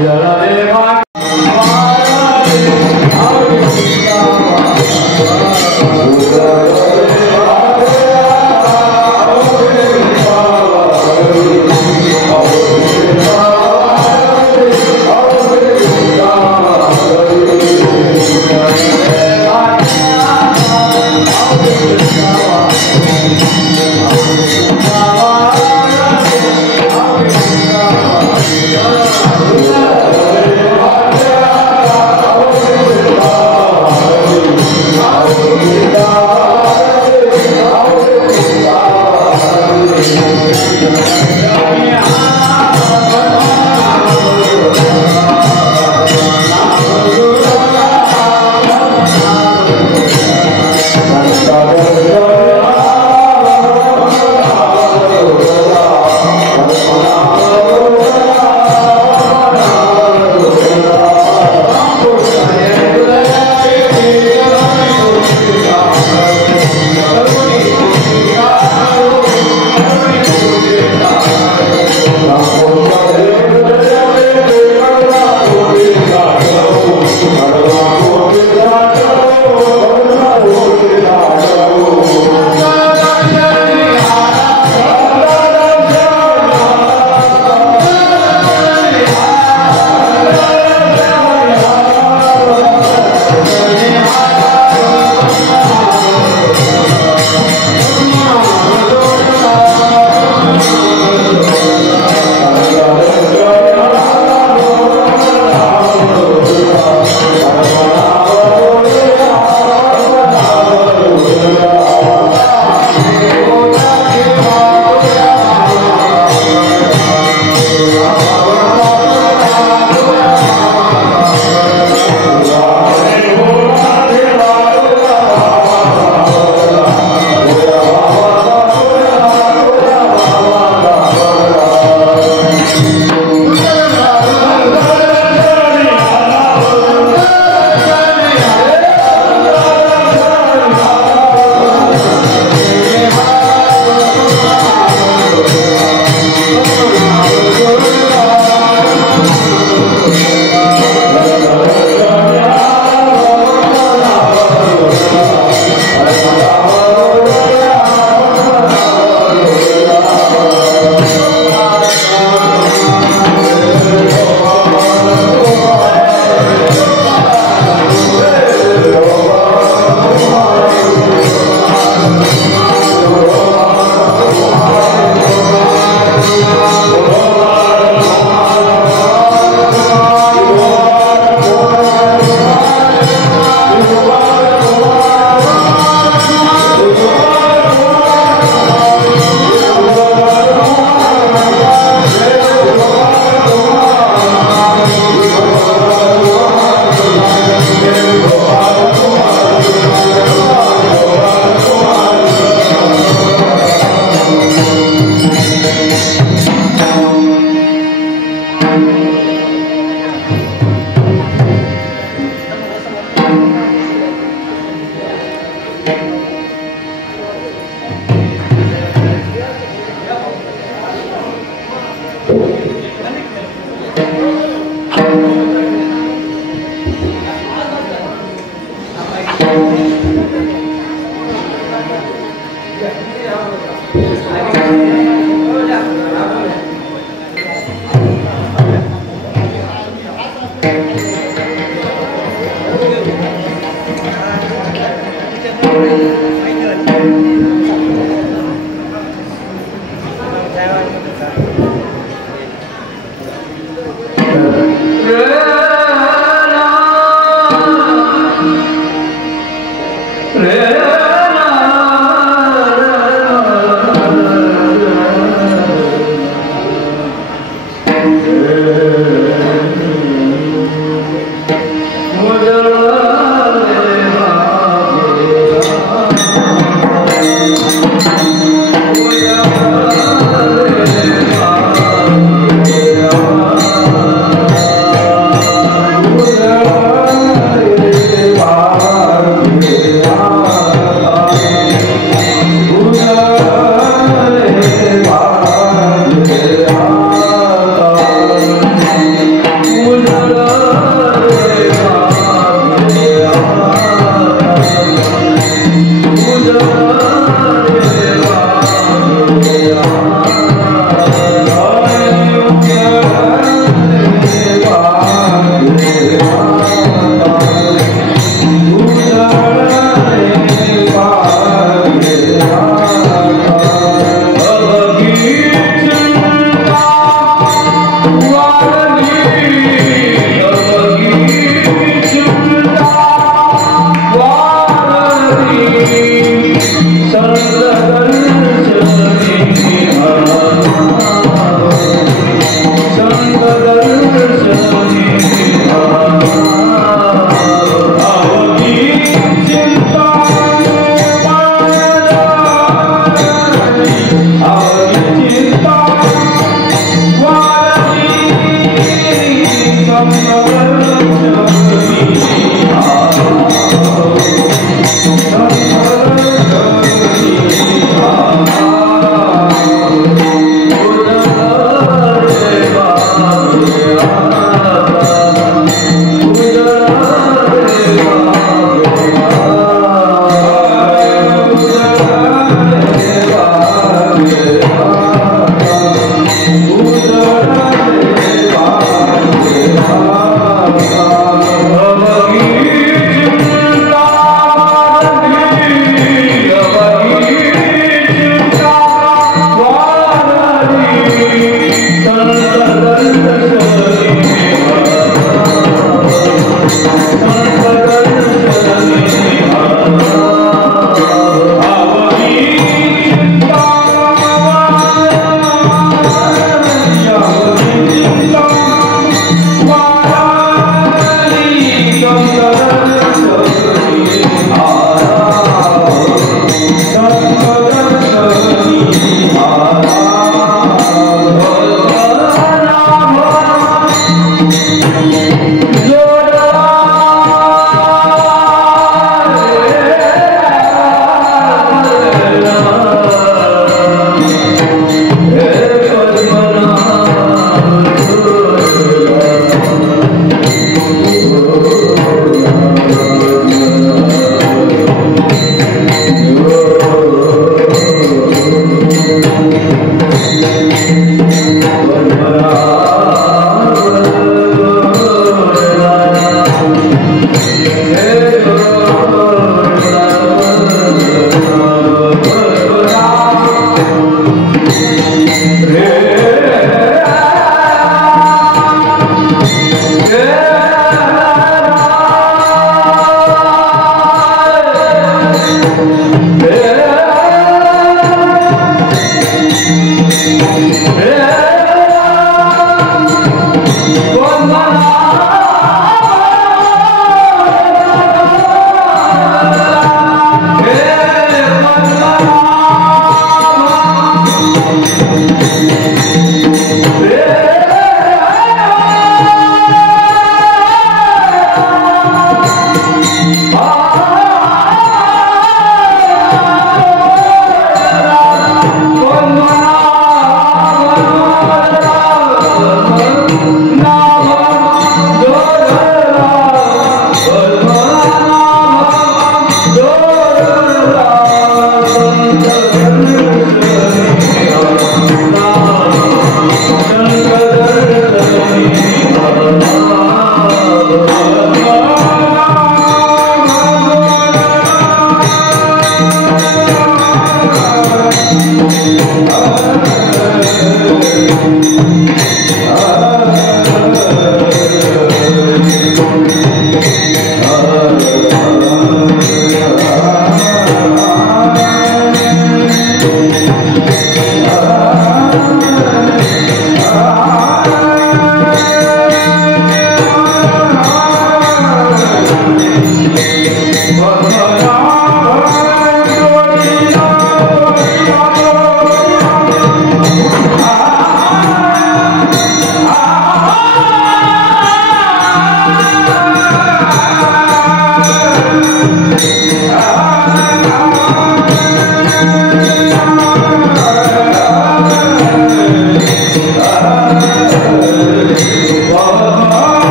Yeah.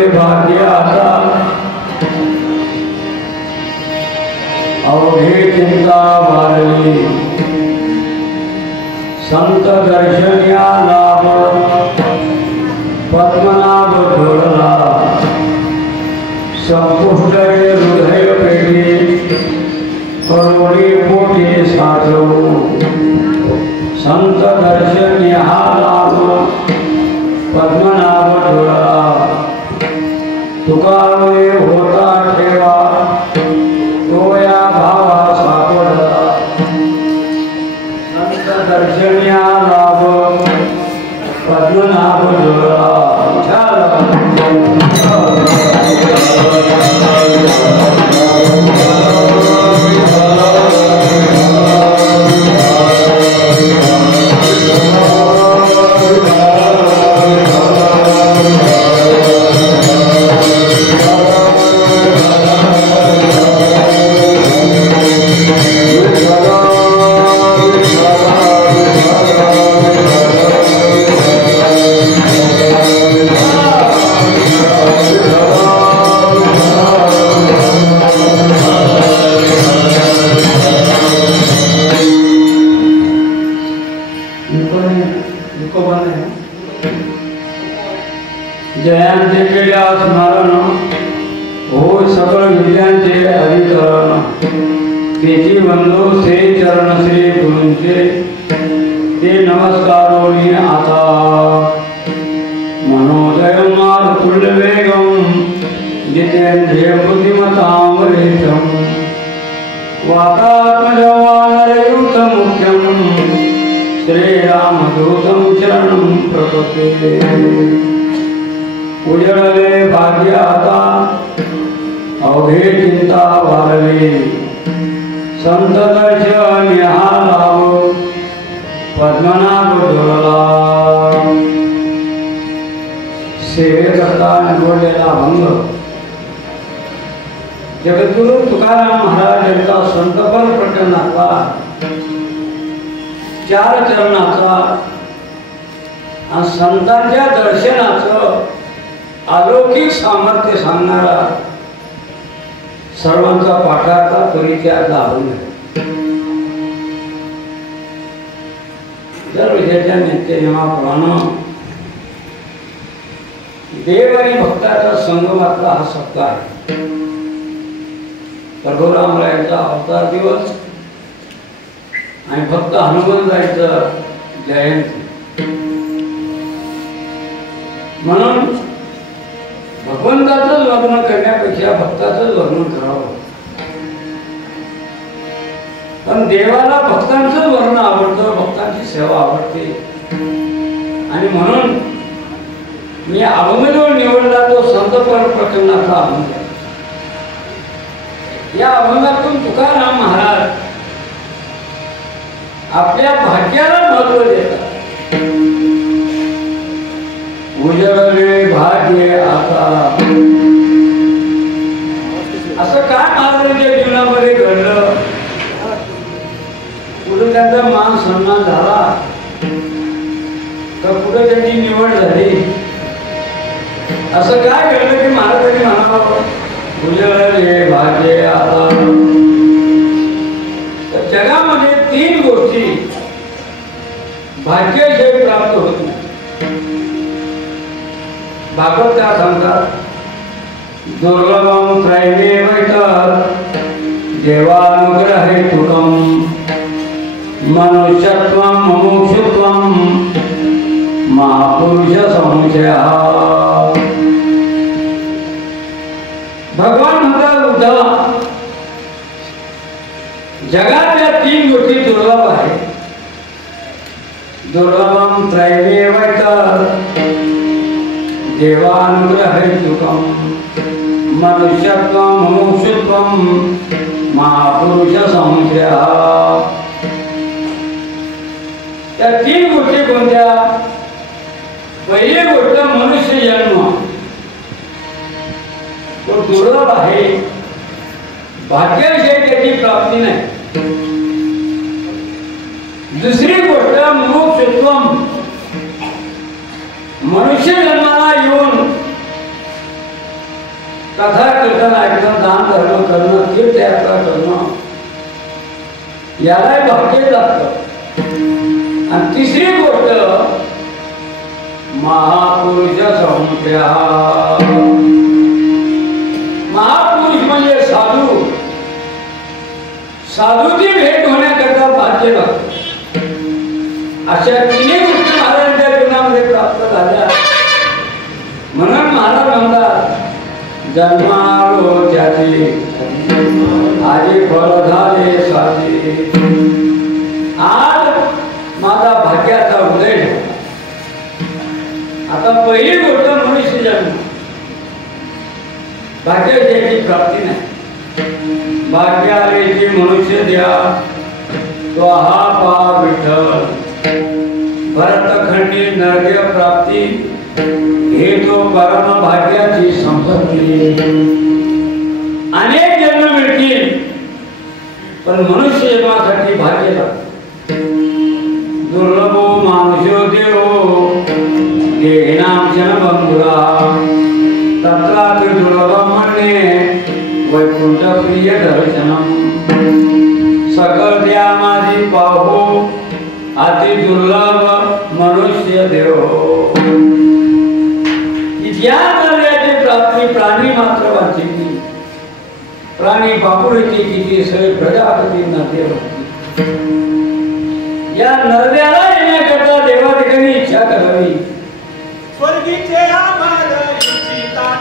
उजळले भाग्य आता अवघे चिंता वारली संत दर्शनिया लाभ पद्मनाभ ढोळला संपुष्ट हृदय पेटी करोडी पोटी साठवू संत दर्शनिया लाभ पद्मनाभ ढोळला तुकावे होता ठेवा तो या भावा सापडला संत दर्शनिया लाभ पद्मनाभ ढोळला जयांचे केल्या स्मरण हो सकळ विद्यांचे अधिकरण तेची वंदो से चरण श्री गुरूंचे ते नमस्कारोनी आता मनोदय मारुतुल्य वेगम जितेंद्रिय बुद्धिमतां वरिष्ठं वातात्मजवानरयुत मुख्यं श्रीरामदूतं शरणं प्रपद्ये उजळले भाग्य आता अवघे चिंता वारली संत दर्शनिया लाभ पद्मनाभ ढोळला सेवेकरता निवडलेला भंग जगद्गुरु तुकाराम महाराज यांचा संतबल प्रकरणाचा 4 चरणाचा आणि संतांच्या दर्शनाचं अलौकिक सामर्थ्य सांगणारा सर्वांचा पाठाचा परिचय लाभून दर विषयाच्या नित्यनियमाप्रमाणे देव आणि भक्ताच्या संगमातला हा सप्ताह आहे. प्रभुरामरायांचा अवतार दिवस आणि भक्त हनुमंताचं जयंती म्हणून भगवंताचं लग्न करण्यापेक्षा भक्ताचं लग्न करावं. पण देवाला भक्तांचं वर्ण आवडतं, भक्तांची सेवा आवडते आणि म्हणून मी अभंग निवडला तो संत प्रकरणाचा अभंग. या अभंगातून तुकाराम महाराज आपल्या भाग्याला महत्व देतात. उजळले भाग्य आता असं काय महाराजांच्या जीवनामध्ये घडलं? पुढे त्यांचा मान सन्मान झाला तर पुढे त्यांची निवड झाली. असं काय घडलं की महाराजांनी म्हणावं उजळले भाग्य आता? तर जगामध्ये 3 गोष्टी भाग्याशिवाय प्राप्त होत नाही. भागवत त्या सांगतात दुर्लभम त्रयमेवैतत् देवानुग्रहे तुकम मनुष्यत्वं मुमुक्षुत्वं महापुरुष संशयः. भगवान म्हणतात उद्धव जगातल्या 3 गोष्टी दुर्लभ आहेत. दुर्लभम त्रयमेवैतत् देवानुग्रहे तुकम मनुष्यत्वं मुमुक्षुत्वं महापुरुष संशयः. त्या 3 गोष्टी कोणत्या? पहिली गोष्ट मनुष्य जन्म तो दुर्लभ आहे, भाग्याशिवाय त्याची प्राप्ती नाही. दुसरी गोष्ट मुमुक्षुत्वम, मनुष्य जन्माला येऊन कथा कीर्तन ऐकणं, दान धर्म करणं, तीर्थयात्रा करणं याला भाग्य लागतं. आणि तिसरी गोष्ट महापुरुष संख्या. महापुरुष म्हणजे साधू. साधूची भेट होण्याकरता भाग्य लागतं. अशा तिन्ही गोष्टी महाराजांच्या जीवनामध्ये प्राप्त झाल्या. म्हणून महाराज म्हणतात जन्मालो त्याचे आधी फळ झाले साचे. आज माझा भाग्याचा उदय झाला. आता पहिली गोष्ट मनुष्य जन्म. भाग्याची प्राप्ती नाही. भाग्य आले जे मनुष्य द्या तो हा पा विठ्ठल. भरतखंडी नरक प्राप्ती हे तो परम भाग्याची संपत्ती. अनेक जन्म मिळतील पण मनुष्य जन्मासाठी भाग्य लागते. दुर्लभो मानुष्यो देव देहिनाम जनबंधुरा तत्रापि दुर्लभम मन्ये वैकुंठ प्रिय दर्शनम. सकल द्या माझी पाहो अति दुर्लभ मनुष्य देव. या कार्याची प्राप्ती प्राणी मात्र वाचिती. प्राणी बापुरीची किती सोय प्रजापती नरदेव. या नरदेवाला येण्याकरता देवा ठिकाणी इच्छा करावी. स्वर्गीचे आम्हाला इच्छिता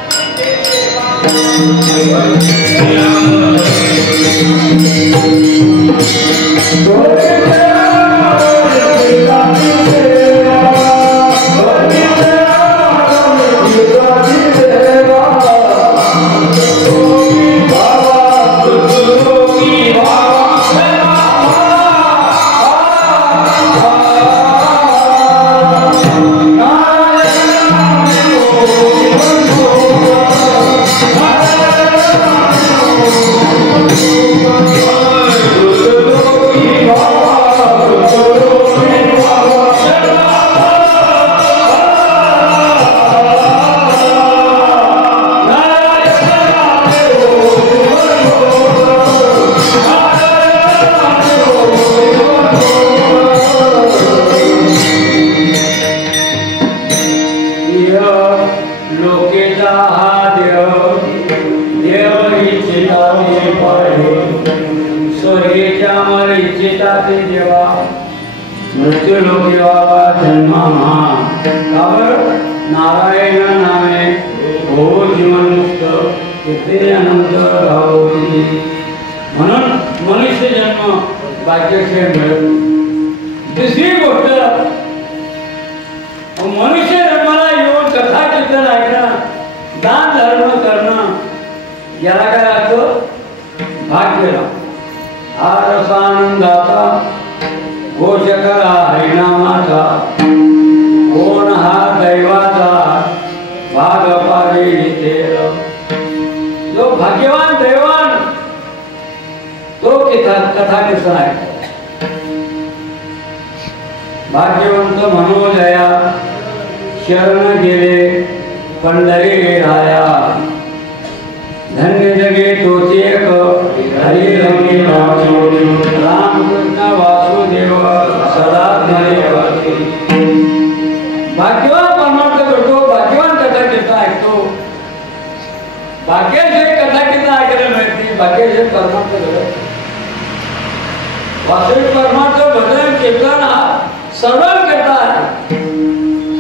नारायण नामे हो जीवन मुक्त किती अनंत राहोती. म्हणून मनुष्य जन्म भाग्यक्षय मिळत. दुसरी गोष्ट मनुष्य जन्माला येऊन कथा कीर्तन ऐकणं, दान धर्म करणं याला काय लागतं? भाग्य. हा रसानंदाचा घोष करा हरिनामाचा. कोण हा दैवाचा भाग पावे जो भाग्यवान दैवान तो कथा कीर्तन आहे. भाग्यवंत मनोजया शरण गेले पंढरी राया. धन्य जगे तोचे एक हरी रंगी रामकृष्ण वासुदेव सदा स्मरे. भाग्यवान परमार्थ करतो, भाग्यवान कथा कीर्तन ऐकतो. भाग्याचे कथा कीर्तन ऐकायला मिळते. भाग्याचे परमार्थ घडत. वास्तविक परमार्थ भजन कीर्तन हा सर्वच कथा आहे.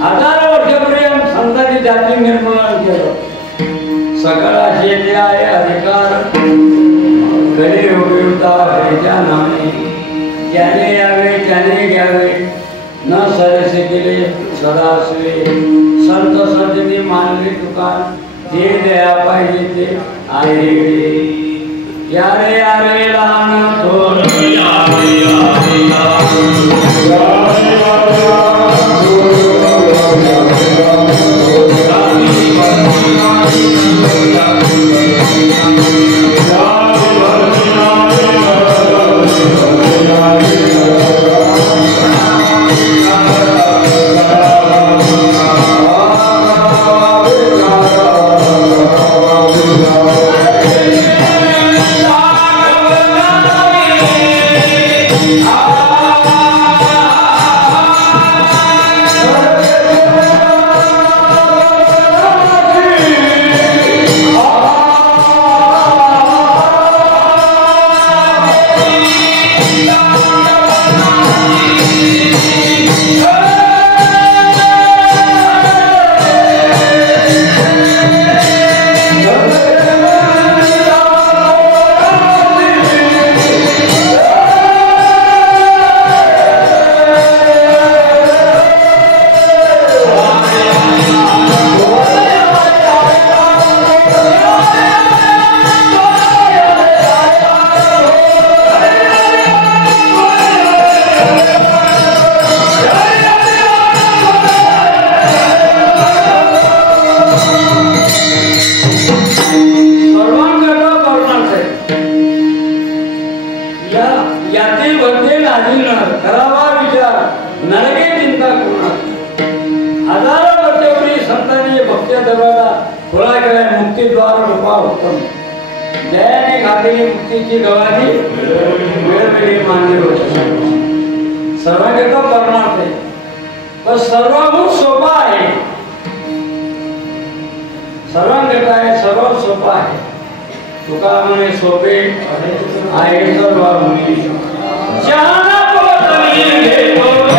हजार वर्षापूर्वी संतांनी जाती निर्मूलन केलं. सकळाचे जे आहे अधिकार घरी उपयुक्ता हरीच्या नामे. ज्याने यावे त्याने घ्यावे न सरसे केले सदा असवे. संत संतती मानली दुकान जे द्या पाहिजे ते आहे. यारे यारे लहान थोर Hallelujah. उदार रूपा उत्तम जयाने घातलेली मुक्तीची गवाही वेळोवेळी मानली होती. सर्वांकरता परमार्थ आहे, पण सर्वभूत सोपा आहे. सर्वांकरता आहे, सर्वात सोपा आहे. तुका म्हणे सोपे आहे सर्व मुनी शहाणा पोतनी घेतो रे.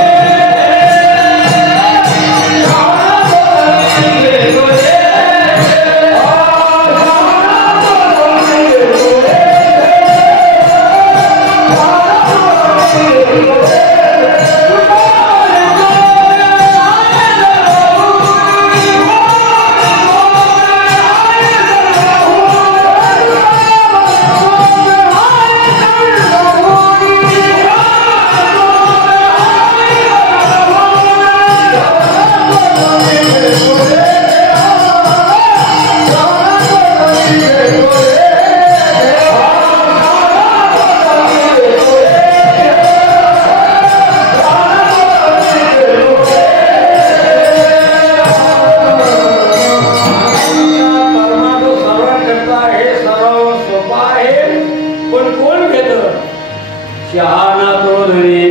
शहाणा तो धनी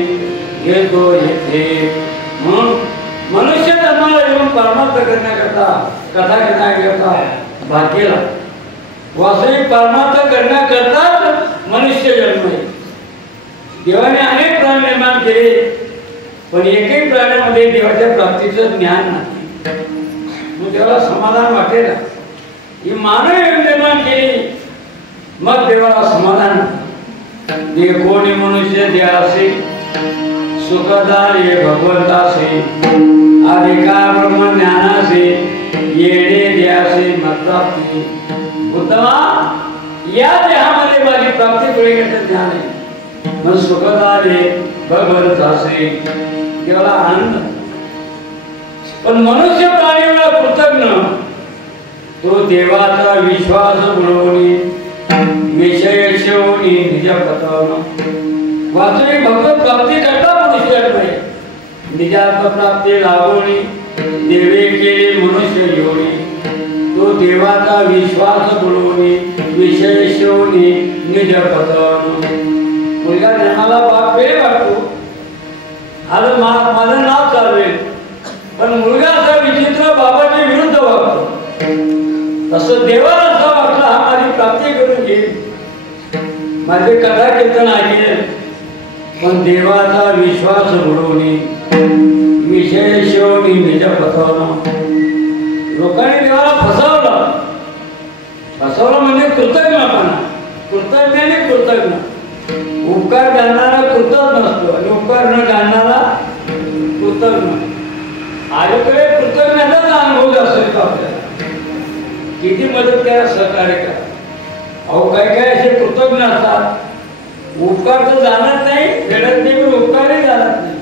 घेतो येथे. म्हणून मनुष्य जन्माला येऊन परमार्थ करण्याकरता कथा करण्याकरता भाग्यला वास्तविक परमार्थ करण्याकरताच मनुष्य जन्म आहे. देवाने अनेक प्राणी निर्माण केले, पण एकही प्राण्यामध्ये देवाच्या प्राप्तीचं ज्ञान नाही. मग देवाला समाधान वाटेल. ही मानव निर्माण केली, मग देवाला समाधान. कोणी मनुष्य द्यासे सुखदार ये भगवंतासे अधिकार ब्रह्म ज्ञानासे येणे द्यासे मत्प्राप्ती. उत्तमा, या देहामध्ये माझी प्राप्ती कळण्याचं ज्ञान आहे. मग सुखदार ये भगवंतासे देवाला आनंद. पण मनुष्य प्राणीला कृतज्ञ तो देवाचा विश्वास बुडवणे विषय शेवणी निज पतन. वास्तविक भगवत प्राप्ती करता मनुष्याकडे निजात्म प्राप्ती लागवणी देवे केले मनुष्य योनी. तो देवाचा विश्वास बुडवणे विषय शेवणी निज पतन. मुलगा जन्माला बाप वेळ वाटतो, आज माझं नाव चालवेल, पण मुलगा असा विचित्र बाबाच्या विरुद्ध वागतो. तसं देवाला असा वाटला हा माझी प्राप्ती करून घेईल, माझे कथा कीर्तन ऐकेल, पण देवाचा विश्वास बुडवणे विषय शेवणी निज पथवणं. लोकांनी देवाला फसवलं म्हणजे कृतज्ञपणा. कृतज्ञाने कृतज्ञ. उपकार जाणणारा कृतज्ञ नसतो आणि उपकार न जाणणारा कृतज्ञ. आजकडे कृतज्ञताचा अनुभव जास्त येतो आपल्याला. किती मदत करा, सहकार्य करा. अहो काय काय असे कृतज्ञ असतात, उपकार तर जाणत नाही, फेडत नाही, पण उपकारही जाणत नाही.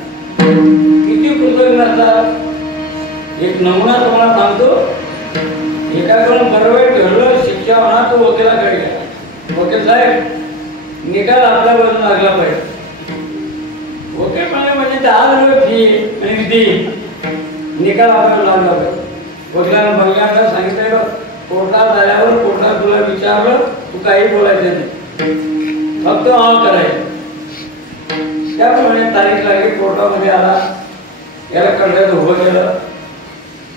किती कृतज्ञ असतात. एक नमुना तुम्हाला सांगतो. एकाकडून बरोबर घडलं, शिक्षा होणार, तो वकिलाकडे गेला. वकील साहेब निकाल आपल्या बाजून लागला पाहिजे. वकील म्हणजे 10 रुपये फी आणि विधी निकाल आपल्याला लागला पाहिजे. वकिलांना बघल्यानं सांगितलं कोर्टात आल्यावर कोर्टात तुला विचारलं, तू काही बोलायचं नाही, फक्त हा करायचं. त्याप्रमाणे तारीख लागली, कोर्टामध्ये आला, याला कळलं उभं केलं.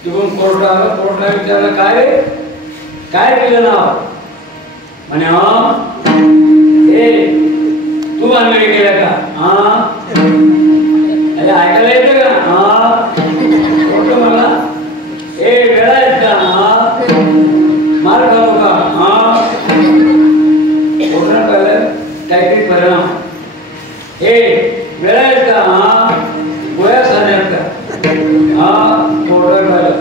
तिकडून कोर्ट आलं, कोर्टला विचारलं काय केलं नाव म्हणे हा तू भानगडी केल्या का? हा ऐकायला येतं का? हा कोर्ट मला वेळा आहेत का? हा मार खातो का? हा कोर्टानं कळलं काहीतरी परिणाम. वेळा आहेत का? हा गोळ्या साध्यात का? हा कोर्टात कळलं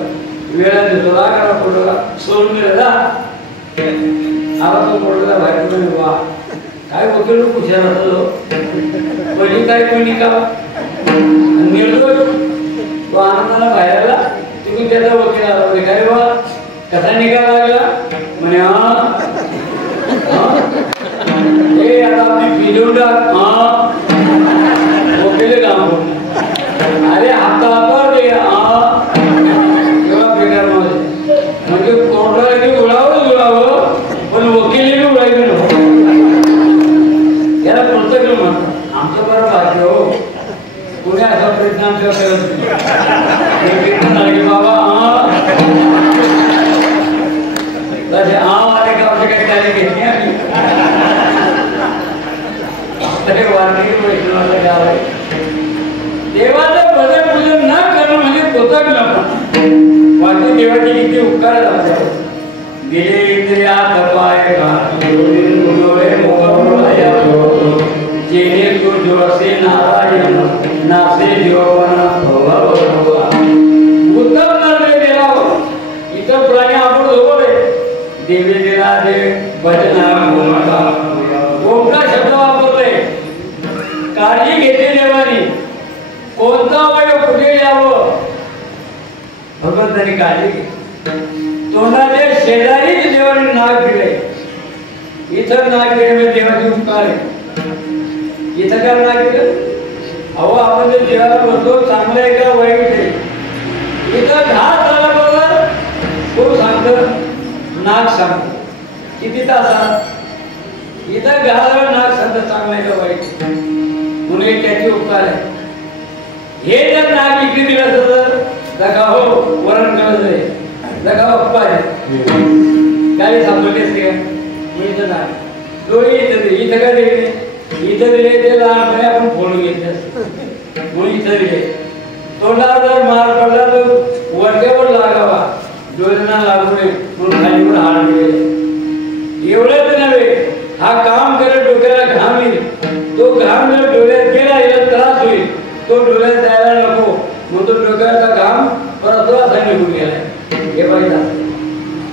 वेळा देतो करा कोर्टाला सोडून गेला जा. आला तो कोर्टाला बाहेर वा काय वकील हुशार असतो. पहिली काय कोणी का निर्दोष तो आनंदाला बाहेरला. तुम्ही त्याचा वकील आला काय बा कसा निकाल लागला म्हणे हा आता आपली फी देऊन टाक. हा वकील काम अरे हातावर दे. हा तेव्हा बेकार म्हणजे कोर्टाला जुळावं असं काही त्याने घेतली आम्ही वारकरी वैष्णवाचं गाव आहे. देवाचं भजन पूजन न करणं म्हणजे कृतज्ञ वाटते देवाचे किती उपकार झाले. दिले इंद्रिया तपाय डोळे मोकळया जेणे तू जोसे नारायण नासे जीवन उत्तम नरले देवावर इतर प्राणी आपण जवळ देवी दिला दे भजना कोणता शब्द वापरले काळजी घेतली देवानी कोणता अवयव कुठे यावं भगवंतांनी काळजी घेतली. तोंडाच्या शेजारीच देवाने नाक दिले. इथं नाक दिले म्हणजे देवाचे उपकार आहे. इथं काय नाक दिलं अहो आपण जे देवाला म्हणतो चांगलं आहे का वाईट आहे. इथं घात झाला बघा कोण सांगतं नाक सांगतं किती तासात इथं घाला नाक सांगतं चांगलं आहे का वाईट म्हणून एक त्याचे उपकार आहे. हे जर नाक विक्री दिलं असतं तर जगा हो वरण गरज आहे जगा अप्पा आहे काय सापडले असते का म्हणून नाक डोळे इथं दिले इथं काय दिले इथं दिले ते लहानपणे आपण फोडून घेतले असते म्हणून इथं दिले. तोंडावर जर मार पडला तर वरच्यावर लागावा डोळ्यांना लागू नये म्हणून खालीवर हाड दिले. एवढंच नव्हे हा काम करत डोक्याला घाम येईल तो घाम जर डोळ्यात गेला याला त्रास होईल तो डोळ्यात जायला नको म्हणून तो डोक्याचा घाम परत त्रासाने निघून गेलाय. हे पाहिजे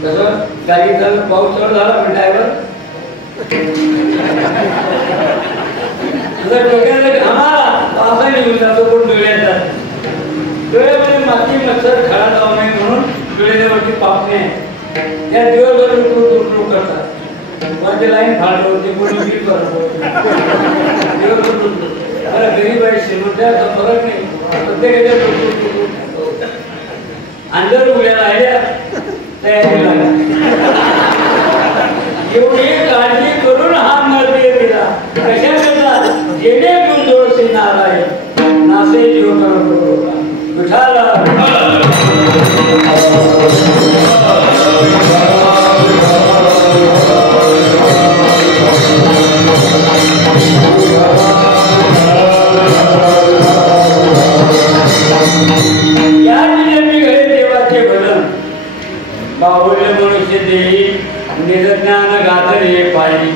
तसं गाडीचा पाऊस चढ झाला पण ड्रायव्हर डोक्याचा घाम आला असा निघून जातो पण डोळ्याचा डोळ्यामध्ये माती मच्छर खडा जाऊ नये म्हणून डोळ्यावरती पापणे त्या दिवसभर टुकटुक करतात कोणती लाईन फाळतो ते कोणी वीज करतो गरीब आहे श्रीमंताचा फरक नाही प्रत्येकाच्या अंदर उड्या राहिल्या तयारी लागल्या. एवढी काळजी करून हा नरदेव दिला कशा करतात जेणे तू जोडसे नारायण नासे जीव करतो विठाला बाहुल्य मनुष्य देही निजज्ञान गातरे पाळी.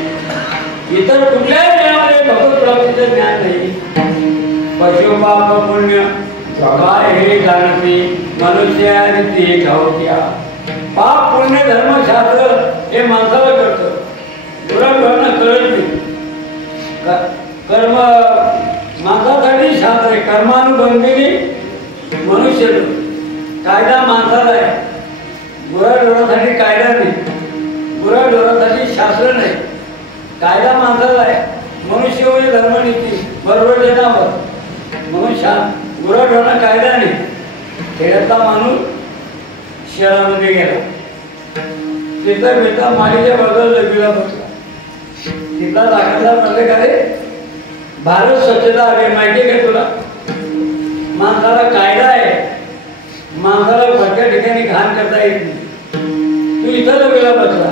इतर कुठल्याही ज्ञानामध्ये भगवत प्राप्तीचं ज्ञान नाही. पशु पाप पुण्य काय हे जाणते मनुष्याने ते ठाऊक्या. पाप पुण्य धर्मशास्त्र हे माणसाला कळतं दुराग्रहांना कळत नाही. कर्म माणसासाठी शास्त्र आहे कर्मानुबंधीने मनुष्य कायदा माणसाला आहे. गुराढोरासाठी कायदा नाही गुराढोरासाठी शास्त्र नाही कायदा माणसाला आहे. मनुष्य म्हणजे धर्मनीती बरोबर जनावर म्हणून गुराढोरांना कायदा नाही. खेड्यातला माणूस शहरामध्ये गेला तिथं मिळता मालीच्या बाजूला लग्नाला बसला तिथला दाखलदार म्हणले का रे भारत स्वच्छता हवी माहिती आहे का तुला माणसाला कायदा आहे माणसाला भटक्या ठिकाणी घाण करता येत नाही. तू इथं लग्नाला बसला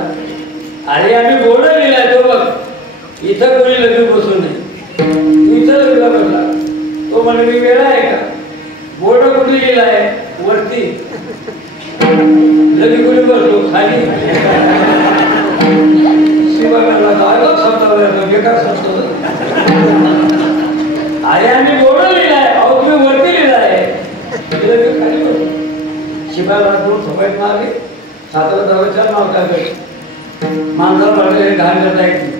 अरे आम्ही बोर्ड लिहिलाय तो बघ इथं कोणी लग्न बसू नये तू इथं लग्नाला बसला तो म्हणे मी वेळा आहे का बोर्ड कुठे लिहिलाय वरती लग्न कुठे बसलो खाली अरे आम्ही बोर्ड लिहिलाय अहो तुम्ही वरती लिहिलाय खाली बसलो. शिवायला दोन सफाईत मारली सातारा दवाच्या नाव टाकायचं माणसाला वाटलं घाण करता येत नाही.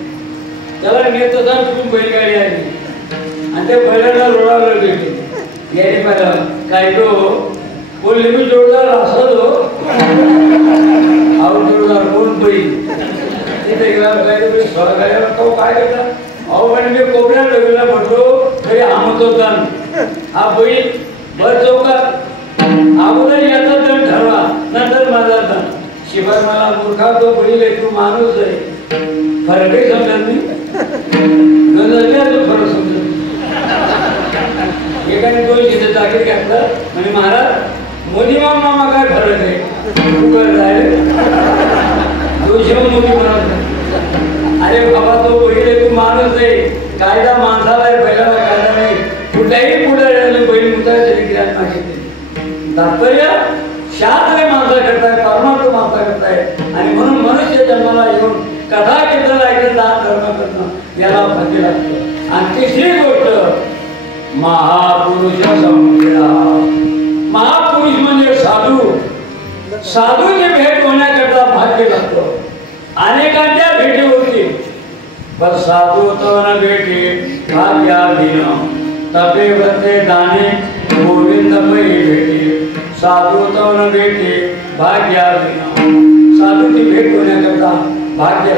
त्याला नेत तसा चुकून बैलगाडी आली आणि त्या बैलाला रोडावर गेली याने पाहिला काय तो कोण लिंबू जोडदार असतो आऊट जोडदार कोण बैल तिथे गेला गाड्यावर तो काय करता अहो पण मी कोपऱ्यात वेगळा पडलो तरी आमत होता हा बैल भर चौकात अगोदर याचा दर ठरवा नंतर माझा दर शिवाय मला मूर्खा तो बैल आहे तू माणूस आहे फरकही समजत नाही तो फरक समजत एकाने दोन जिथे जागीर घेतलं आणि महाराज मोदी मामा काय फरक आहे तो शिवमुखी म्हणत अरे बाबा तो बैल तू माणूस आहे कायदा माणसाला आहे बैलाला कायदा नाही कुठल्याही पुढे बैल मुताच्या गिरात मागितले तात्पर्य शास्त्र माणसा करताय परमार्थ माणसा करताय आणि म्हणून मनुष्य जन्माला येऊन कथा कीर्तन ऐकून दान धर्म करणं याला भाग्य लागतं आणि तिसरी गोष्ट महापुरुष संख्या महापुरुष म्हणजे साधू साधूची भेट होण्याकरता भाग्य लागतं अनेकांच्या भेटी होती पण साधू तो न भेटे भाग्याधीन तपे व्रते दाने गोविंद पै भेटे साधू तो न भेटे भाग्याधीन साधूची भेट होण्याकरता भाग्य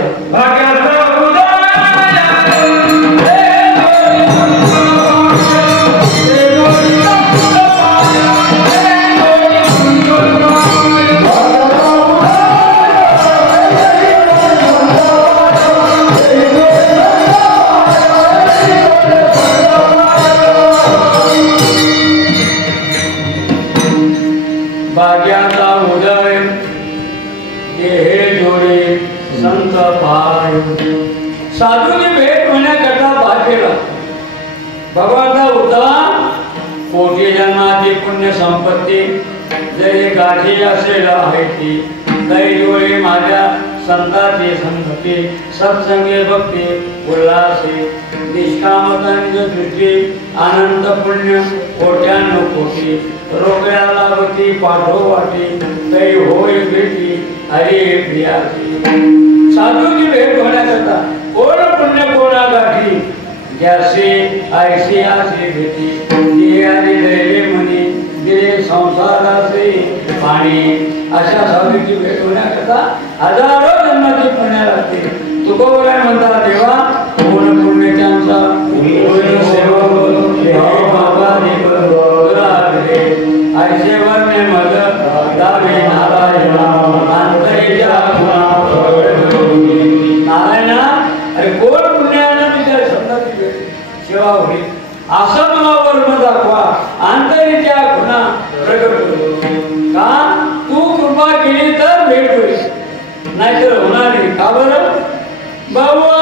भाग्याचा उदय हे जोडे संत पाय साधूची भेट होण्याकरता भाग्य भगवंता उद्धार कोटी जन्माची पुण्य संपत्ती जरी गाठी असेल आहे ती दैवळे माझ्या संताची संगती सत्संगे भक्ती उल्हासी निष्कामतांज दृष्टी अनंत पुण्य कोट्यानो कोटी रोकड्या लागती पाठोपाठी दै होय भेटी हरी प्रियाची साधूची भेट होण्याकरता कोण पुण्य कोणा गाठी ज्याशी ऐशी आशी भेटी ती आली दैले म्हणी दिले संसाराचे पाणी अशा साधूची भेट होण्याकरता हजारो जन्माची पुण्य लागते तुकोबराय म्हणतात देवा कोण पुण्य त्यांचा ऐसे वर्णे मद दावे नारायण अंतरेच्या नारायणा अरे कोण पुण्यानं तुझ्या शब्दाची भेट सेवा होईल असं मला वर्म दाखवा अंतरीच्या गुन्हा प्रगट होतो का तू कृपा केली तर भेट होईल नाहीतर होणार नाही का बरं बाबा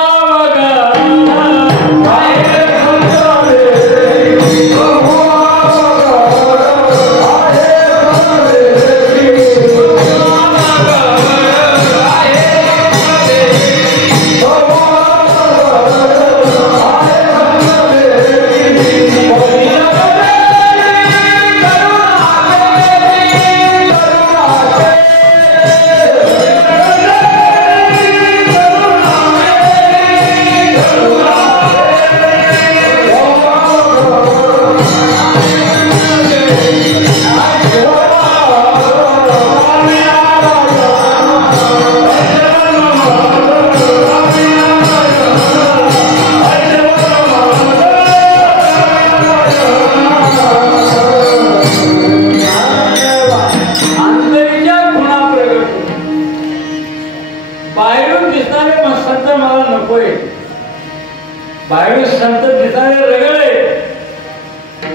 बाहेरून संत दिसायला रगळे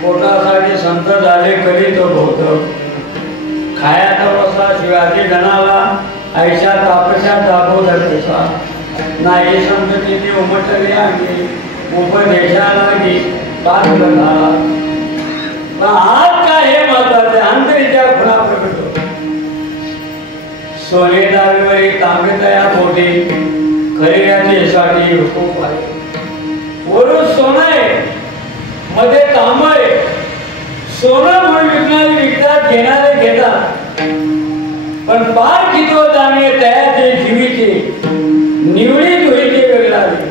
पोटासाठी संत झाले कधी तो भोवत खायाचा रसा शिवाजी गणाला ऐशा तापशा दाखव धरतसा नाही संत तिथे उमटली आली उपदेशाला गी पाच झाला पण आज काय हे महत्वाचे अंतरीच्या खुणा प्रकट होतो सोने दावीवरी तांबे तया पोटी खरेयाचे साठी हुकूम आहे वरून सोनं आहे मध्ये तांब आहे सोनं म्हणून विकणारे विकतात घेणारे घेतात पण पार कितो जाणे तयाचे जीवीचे निवडी धुळीचे वेगळावे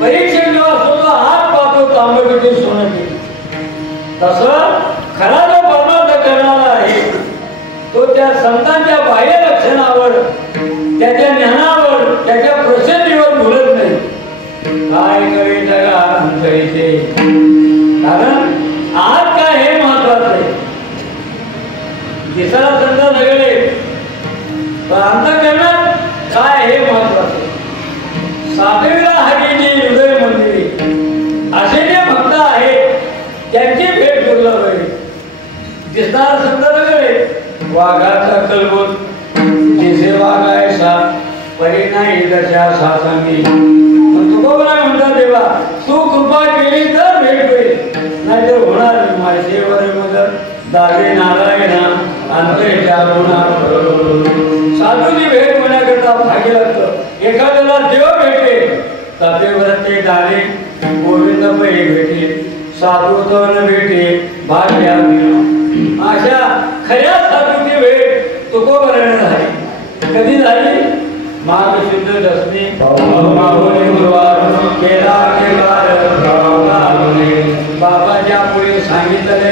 परीक्षेत जेव्हा असतो हात पाहतो तांब किती सोनं घेतो तसं खरा जो परमार्थ करणारा आहे तो त्या संतांच्या बाह्य लक्षणावर त्याच्या ज्ञानावर त्याच्या प्रसिद्धीवर बोलत नाही काय करे जगा अंतरीचे कारण आज काय हे महत्वाचं आहे दिसायला संत सगळे पण अंतःकरणात काय हे महत्वाचं सातवीला हरीची हृदय मंदिरी असे जे भक्त आहेत त्यांची भेट दुर्लभ आहे दिसणारा संत सगळे वाघाचा कलबोत दिसे वाघायचा परी नाही दशा सासामी. तुकोबरा म्हणतात देवा तू कृपा केली तर भेट होईल, नाहीतर होणार माझेवर मदत दावे नारायणा अंतरेच्या गुणा. साधूची भेट होण्याकरता भाग्य लागतं. एखाद्याला देव भेटे तपेवर ते दाणे गोविंद पै भेटे साधू तन भेटे भाग्या. अशा खऱ्या साधूची भेट तुकोबराने झाली. कधी झाली? माघ शुद्ध दशमी माहुली गुरुवार केला केदार बाबाच्या पुढे सांगितले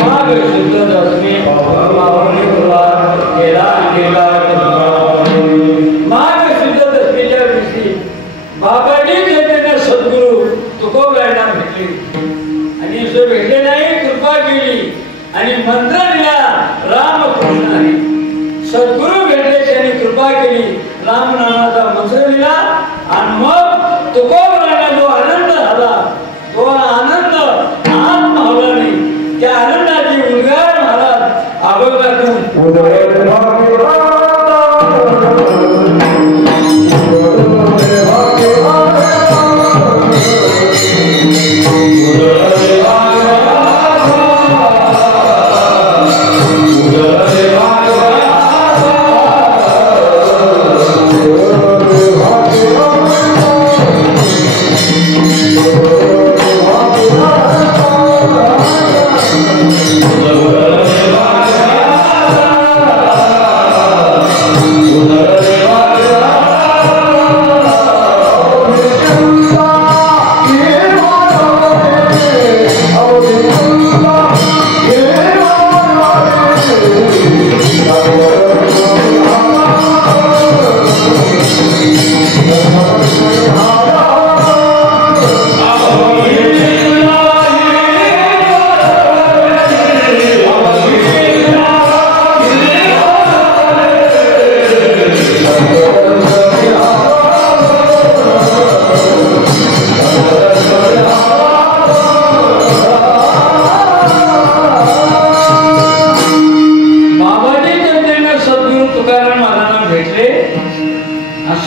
माघ शुद्ध दशमी माहुली गुरुवार केला केदार. माघ शुद्ध दशमीच्या दिवशी बाबांनी चैतन्य सद्गुरू तुकोबरांना भेटले आणि जो भेटले नाही कृपा केली आणि मंत्र दिला रामकृष्ण आहे. सद्गुरू भेटले त्यांनी कृपा केली राम नामाचा मंत्र दिला आणि मग तुकोबरांना जो आनंद झाला तो आनंद आत्म हवा नाही. त्या आनंदाची उद्गार महाराज अभंगातून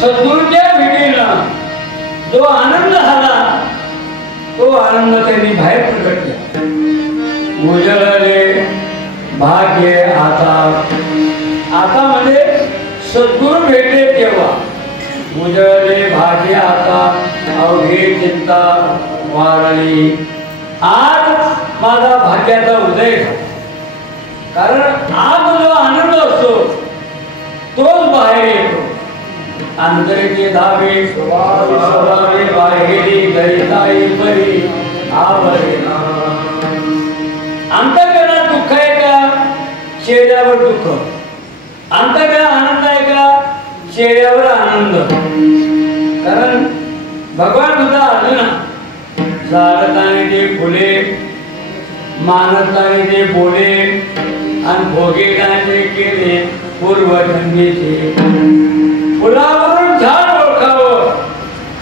सद्गुरूच्या भेटीला जो आनंद झाला तो आनंद त्यांनी बाहेर प्रकट केला. उजळले भाग्य आता. आता म्हणजे सद्गुरू भेटले तेव्हा उजळले भाग्य आता अवघे चिंता वारली. आज माझा भाग्याचा उदय झाला. कारण आज जो आनंद असतो तोच बाहेर येतो. अंतरेचे धावे स्वभावे बाहेरी दैताई परी आवरे. अंतःकरणात दुःख आहे का? चेहऱ्यावर दुःख. अंतःकरणात आनंद आहे का? चेहऱ्यावर आनंद. कारण भगवान सुद्धा अर्जुना झाडताने ते फुले मानताने ते बोले आणि भोगेदाने केले पूर्वजन्मीचे. फुलावरून झाड ओळखावं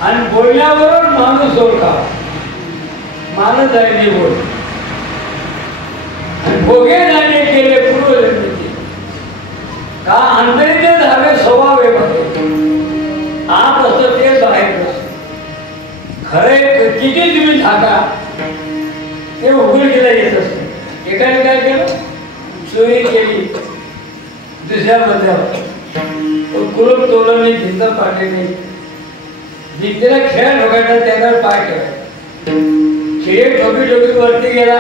आणि बोलण्यावरून माणूस ओळखावा. मानस आहे ते बोल आणि भोगेदाने केले पूर्वजन्मीचे. का अंतरीचे धावे स्वभाव आहे. आत असतं ते बाहेर असतं. खरे किती तुम्ही थाका ते उघडकीला येत असते. एकाने काय केलं? चोरी केली. दुसऱ्या मध्यावर कुलूप तोडलं नाही, भिंत पाडली नाही. भिंतीला खेळ ठोकायचा त्यावर पाय ठेवायचा. खेळ ठोकी ठोकी वरती गेला.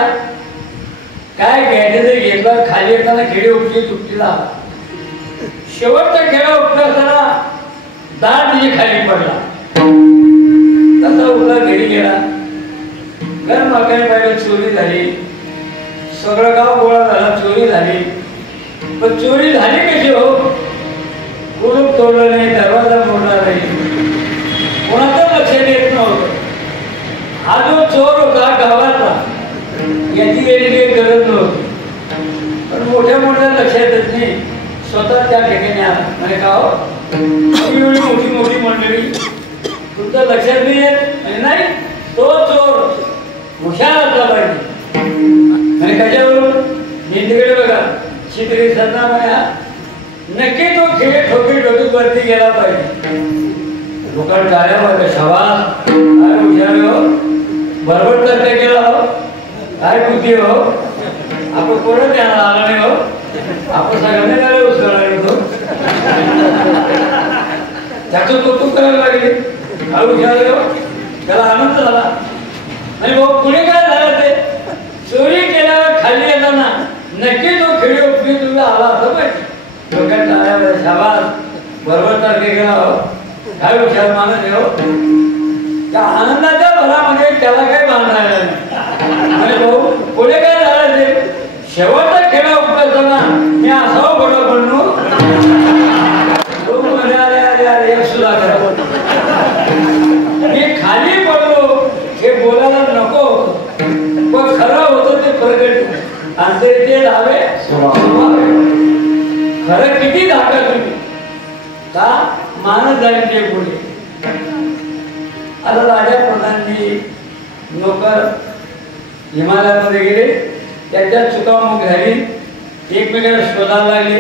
काय घ्यायचं ते घेतला. खाली येताना खेळे उपटी तुटलीला. शेवटचा खेळा उपटा असताना दाट म्हणजे खाली पडला. तसा उठला घरी गेला. घर मागाने पाहिलं चोरी झाली. सगळं गाव गोळा झाला. चोरी झाली. पण चोरी झाली कशी हो? कुलूप तोडलं नाही, दरवाजा मोडला नाही, कोणाचं लक्ष देत नव्हतं. हा जो चोर होता गावातला याची काही गरज नव्हती. पण मोठ्या मोठ्या लक्षात येत नाही. स्वतः त्या ठिकाणी आला. म्हणजे गाव एवढी मोठी मोठी मंडळी तुमचं लक्षात नाही येत नाही. तो चोर हुशार असला पाहिजे. आणि कशावरून? हिंदीकडे बघा. शित्री सरनामा नक्की तो खेळ ठोकी ठोकी वरती गेला पाहिजे. लोकांना टाळ्या वाजल्या, शाबास, काय हुशार हो, बरोबर तर्क केला हो, काय बुद्धी हो, आपण कोणच त्यांना आला नाही हो, आपण सगळ्यांना त्याला उसळला तो त्याचं कौतुक करायला लागले. काय हुशार हो, त्याला आनंद झाला. आणि भाऊ पुढे काय झालं ते चोरी केल्यावर खाली येताना नक्की तो खेळी उपयोग तुला आला असं पाहिजे. लोकांना टाळ्या, शाबास, बरोबर तर्क केला हो, काय हुशार माणूस हो. त्या आनंदाच्या भरामध्ये त्याला काही बांधायला नाही. आणि भाऊ पुढे काय झालं ते शेवटचा खेळा उपयोगाना मी असावं बडा बनलो अरे सुद्धा मी खाली पडलो हे बोलायला नको होतं, पण खरं होतं ते प्रगट आणि ते धावे खरं किती धाका तुम्ही का मानत जाईल ते पुढे. आता राजा प्रधानजी नोकर हिमालयामध्ये गेले, त्याच्या चुकामुक झाली, एकमेकाला शोधायला लागले.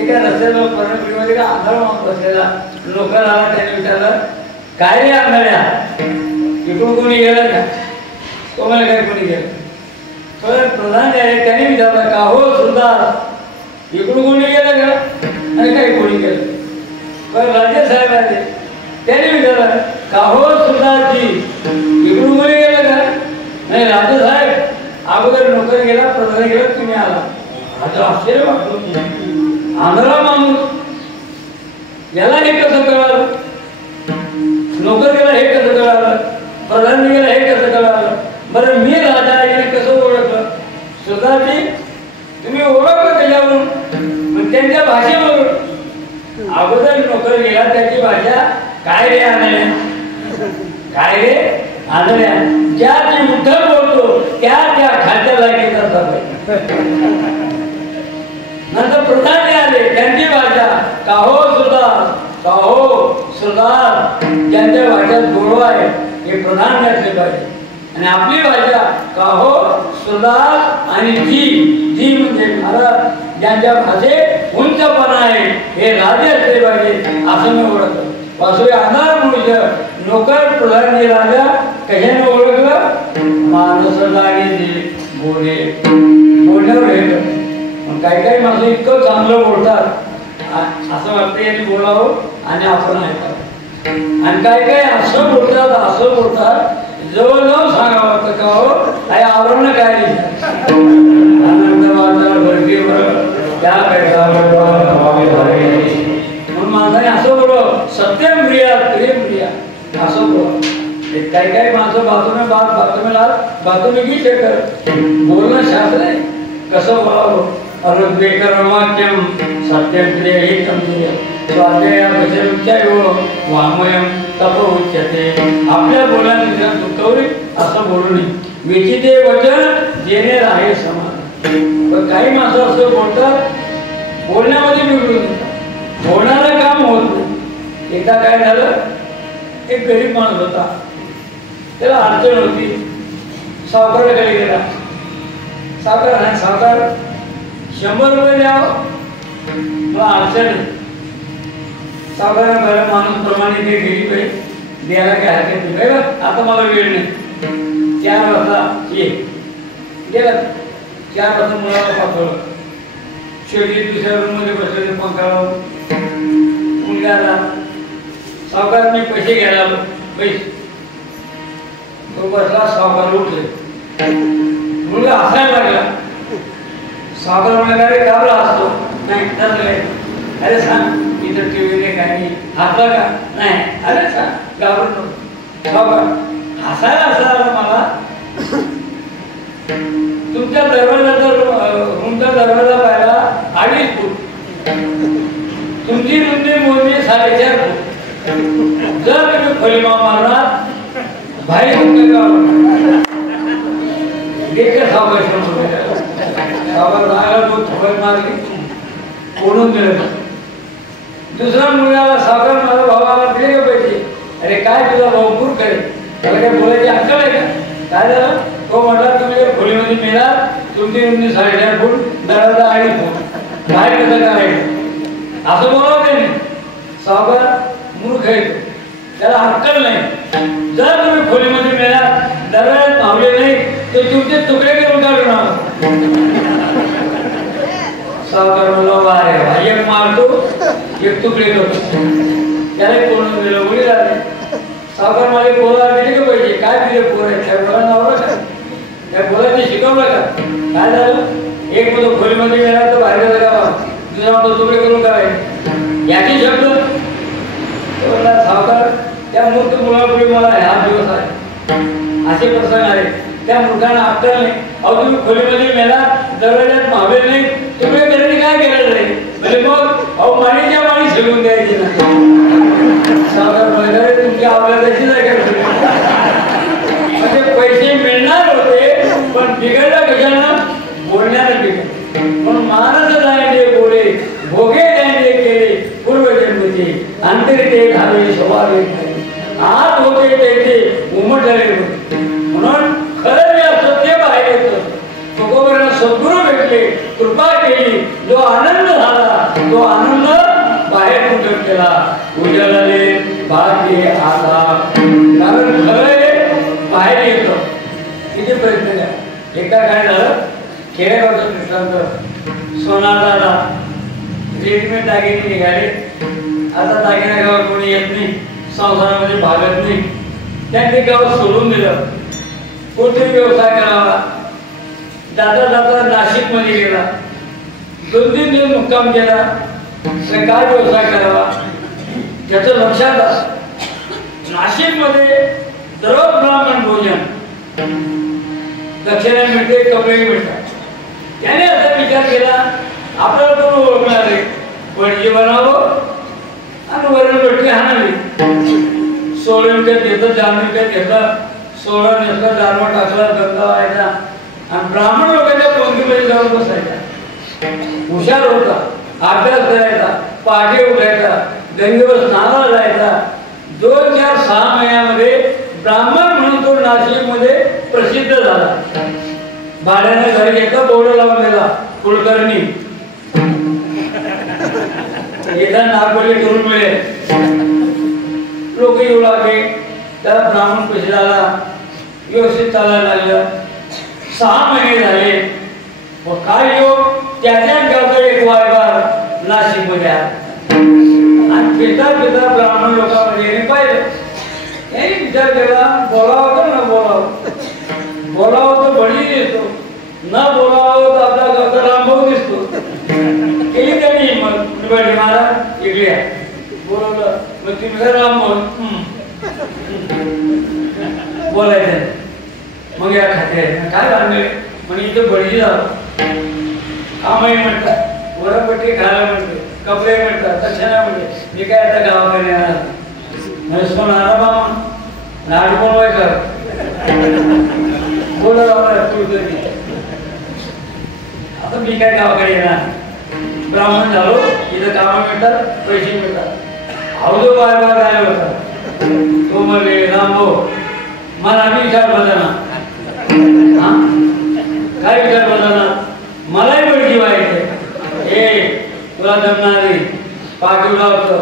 एका रस्त्यावर पर्णपिढीमध्ये आंधळ बसलेला नोकर आला, त्याने विचारलं काय रे आंधळ्या, इकडून कोणी गेलं का? तो मला काय कोणी गेलं. तर प्रधान जे आहे त्याने विचारलं का हो सुद्धा इकडून कोणी गेलं का? आणि काही कोणी गेलं. पण राजे साहेब आले, त्याने विचारलं का हो सुद्धाजी इकडून कोणी गेलं का? नाही राजे साहेब अगोदर नोकर गेला, प्रधान गेला, तुम्ही आला. आता आश्चर्य वाटलं, आंधळा माणूस याला हे कसं कळालं, नोकर गेला हे कसं कळालं, प्रधान गेला हे कसं कळालं, बरं मी राजा आहे कसं ओळखलं? सुद्धाजी तुम्ही ओळखलं त्याच्यावरून, पण त्यांच्या भाषेवरून. अगोदर नोकर गेला, त्याची भाषा काय रे आंधळ्या, काय रे आंधळ्या, ज्या ती उद्धर बोलतो त्या त्या खाद्या लागेल असतात. नंतर प्रधान आले, त्यांची भाषा का हो सुधार, का हो सुधार, ज्यांच्या भाषेत गोडवा आहे हे प्रधान असले पाहिजे. आणि आपली भाषा का हो सुधार आणि जी म्हणजे महाराज, ज्यांच्या भाषेत उंचपणा आहे हे राजे असले पाहिजे असं मी ओळखतो. वासुदेव आधार मनुष्य नोकर प्रधान राजा कशाने ओळखलं? माणूस लागे बोले बोलण्यावर हे. काही काही माणसं इतकं चांगलं बोलतात असं वाटतं यांनी बोलावं आणि आपण ऐकावं. आणि काही काही असं बोलतात जवळ जाऊन सांगावं तर का हो काही आवरण काय आनंद वाचा भरतीवर त्या म्हणून माणसाने असं बोलव सत्यम प्रिया प्रेम प्रिया असं बोल. काही काही माणसं बातमी की शकत बोलणं शास्त्र आहे कसं बोलावं. अनुद्वेकरमाख्यम सत्यम प्रिय हे समजूया स्वाध्याय वामयम तप उच्यते. आपल्या बोलण्यात दुखवली असं बोलू नये. विचिते वचन जेणे राहे समान. पण काही माणसं असं बोलतात बोलण्यामध्ये बिघडून बोलणारं काम होत नाही. एकदा काय झालं, एक गरीब माणूस होता, त्याला अडचण होती, सावकाराकडे गेला. सावकार 100 रुपये द्यावं मला अडचण. सावकारा बरं माणूस प्रमाणे ते गेली पाहिजे द्यायला काय हरकत नाही बघा, आता मला वेळ नाही, 4 वाजता ये गेला. 4 वाजता मुलाला पाठवलं. शेवटी दुसऱ्या रूममध्ये बसलेले पंखा मुलगा आला. सावकार मी पैसे घ्यायला आलो, पैसे. तो बसला, सावकार उठले. मुलगा हसायला लागला. सावकार म्हणाला रे घाबरा असतो नाही काय. अरे सांग इथं टीव्ही नाही काय नाही हसला का नाही. अरे सांग घाबरतो. सावकार हसायला असला मला तुमच्या दरवाजा पाहिला 2.5 फूट, तुमची रुंदी मोजली 4.5 फूट. जर तुम्ही फलिमा मारणार बाहेर मारली कोणून दिलं. दुसरा मुलाला सावकार माझा भावाला दिले का पैसे. अरे काय तुझा भाऊ पूर करेल, त्याला काय बोलायची अक्कल आहे का? काय झालं, तो म्हटला तुम्ही खोलीमध्ये मेला, तुमची रुंदी 4.5 फूट, दरवाजा 2.5 फूट, बाहेर कसं करायचं. असं बोलावं त्यांनी. सावकार मूर्ख आहे, त्याला अक्कल नाही. जर तुम्ही खोलीमध्ये मेलात, दरवाजात पावले नाही तर तुमचे तुकडे करून काढून सावकार म्हणला वारे एक मारतो एक तुकडे करतो. त्याला कोण दिलं उडी लागली. सावकार माझे पोरा दिले का पाहिजे, काय दिले पोर आहे त्या पोरांना आवडलं का, त्या पोरांनी शिकवलं का, काय झालं. एक म्हणतो खोलीमध्ये गेला तर बाहेर गेला का, दुसरा म्हणतो तुकडे करून करायचे याची शब्द. सावकार त्या मूर्ख मुलापुढे मला ह्या दिवस आहे असे प्रसंग आले. त्या मूर्खांना अक्कल नाही. अहो तुम्ही खोलीमध्ये मेला, दरवाजात मावे नाही, तुम्ही तरी काय केलं नाही म्हणजे मग अहो माणीच्या माणी शिकून द्यायची ना. सावकार म्हणाले तुमच्या अवलादाची जागा म्हणजे पैसे मिळणार होते पण बिघडलं कशानं, बोलण्याला बिघड. म्हणून मानस जायचे बोले भोगे त्यांचे केले पूर्वजन्मचे, अंतरिते घावे स्वभावे आत होते त्याचे उमटले होते. म्हणून खरं मी असं ते बाहेर येतं. तुकोबांना सद्गुरू भेटले, कृपा केली, जो आनंद झाला तो आनंद बाहेर कुठं केला. उजळले भाग्य आला, कारण खरं बाहेर येतं. किती प्रयत्न द्या. एका काय झालं, खेडेगावचं दृष्टांत. सोनार दादा रेडीमेड दागिने निघाले. आता दागिना गावात कोणी येत नाही, संसारामध्ये भागत नाही. त्यांनी गाव सोडून दिलं, कोणतरी व्यवसाय करावा. जाता जाता नाशिक मध्ये गेला, 2-3 दिवस मुक्काम केला. काय व्यवसाय करावा त्याचं लक्षात असं. नाशिक मध्ये दररोज ब्राह्मण भोजन, दक्षिणा मिळते, कपडे मिळतात. त्याने असा विचार केला आपल्याला कोण ओळखणार आहे, वडजी बनावं आणि वरण रोटी हाणावी. 16 विकत घेतलं, 4 विकत घेतलं, 16 नेसलं, दारवा टाकला, गंगा व्हायचा आणि ब्राह्मण लोकांच्या पंक्तीमध्ये जाऊन बसायचा. हुशार होता, अभ्यास करायचा, पहाटे उठायचा, गंगेवर स्नानाला जायचा. 2-4-6 महिन्यामध्ये ब्राह्मण म्हणून तो नाशिकमध्ये प्रसिद्ध झाला. भाड्याने घर घेतलं, बोर्ड लावून दिला कुलकर्णी. एका नागोली करून मिळेल, लोक येऊ लागले. त्याला ब्राह्मण पैसे झाला, व्यवस्थित चालायला लागलं. 6 महिने झाले. व काय योग, त्याच्याच गावचा एक वायबार नाशिक मध्ये आणि पिता पिता ब्राह्मण लोकांमध्ये पाहिलं. त्यांनी विचार केला बोलावं तर न बोलावं, बोलावं तर बळी दिसतो, न बोलावं तर आपला गावचा रामभाऊ दिसतो. केली त्यांनी हिंमत, बळी महाराज इकडे बोलवलं. मग तुम्ही रामभाऊ बोलायचं. मग या खाते काय लागले म्हणजे इथं बळी झालं. कामही म्हणतात, वरपट्टी खायला म्हणते, कपडे म्हणतात, दक्षिणा म्हणते. मी काय आता गावाकडे येणार सोनारा बाबा नाड बोलवायचं बोलत आता मी काय गावाकडे येणार. ब्राह्मण झालो, इथं कामं मिळतात, पैसे मिळतात. अवधो बाय राहिला होता. तो म्हणले रामभाऊ मला विचार बदलणार. काय विचार बदलणार, मलाही बळकी व्हायचे. तुला जमणार नाही, पाठीव लागतं,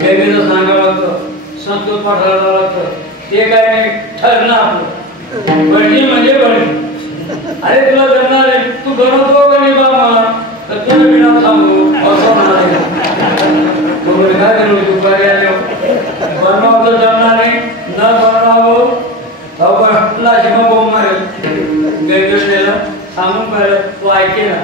गंगेचं सांगावं लागतं, संतोष पाठवायला लागतं. ते काय नाही ठरलं आपलं. बळकी म्हणजे बळकी. अरे तुला जमणार आहे, तू बनवतो का नाही बाबा, तर तुला मी नाव सांगू असं म्हणाले. काय करू तू पर्याय बनवावं तर जमणार नाही, न बनवावं लाशिमा बोंब मारेल. गंगेला सांगून पाहिलं, तो ऐके ना.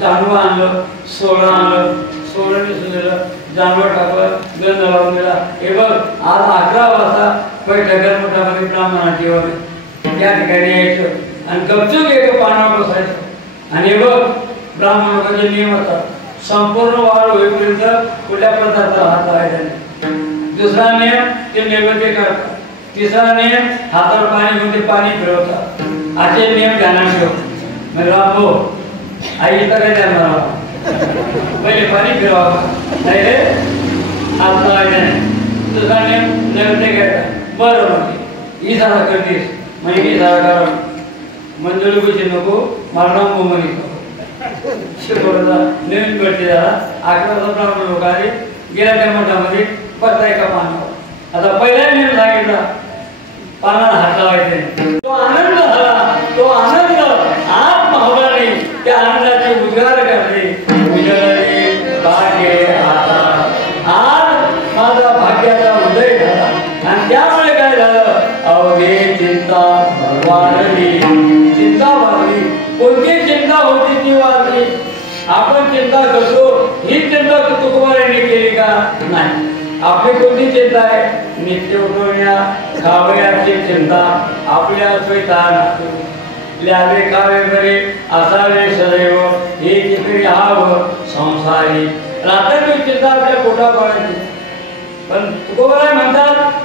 जानवं आणलं, 16 आणलं, 16 दिलं, जानवं टाकलं, गंध लावून दिला. हे बघ आज 11 वाजता पैठकर मोठामध्ये ब्राह्मणाची वगैरे त्या ठिकाणी यायचं आणि गपचूप एका पानावर बसायचं. आणि हे बघ ब्राह्मण लोकांचे नियम असतात, संपूर्ण वाढ होईपर्यंत कुठल्या पदार्थाला हात लावायचा नाही. दुसरा नियम ते नैवेद्य करतात. तिसरा नियम हातावर पाणी घेऊन ते पाणी फिरवतात. असे नियम ध्यानात ठेव. रामभाऊ आई तर काय द्या पहिले पाणी फिरवावं नाही रे, हात लावायचा नाही. दुसरा नियम नैवेद्य करतात. बरं म्हणजे ही सारा करतेस म्हणजे ही सारा करा मंजुरी नको मला रामभाऊ म्हणे. शिकवला नवीन भरती झाला 11 ब्राह्मण लोक आले गेल्या त्या मठामध्ये बसला एका पानावर आता पहिला नियम सांगितला पानाला हात लावायचे तो आनंद झाला तो आनंद आत मावला नाही त्या आनंदाचे उद्गार करते उजळले भाग्य आता आज माझा भाग्याचा उदय झाला आणि त्यामुळे काय झालं अवघे चिंता वाढली चिंता वाढली कोणती चिंता होती ती वाढली आपण चिंता करतो ही चिंता तुकोबारांनी केली का नाही आपली कोणती चिंता आहे नित्य उठवण्या खावयाची चिंता आपल्या स्वतः ल्यावे खावे बरे असावे सदैव हे जिकडे हवं संसारी रात्री चिंता आपल्या पोटा पाळायची पण तुकोबाराय म्हणतात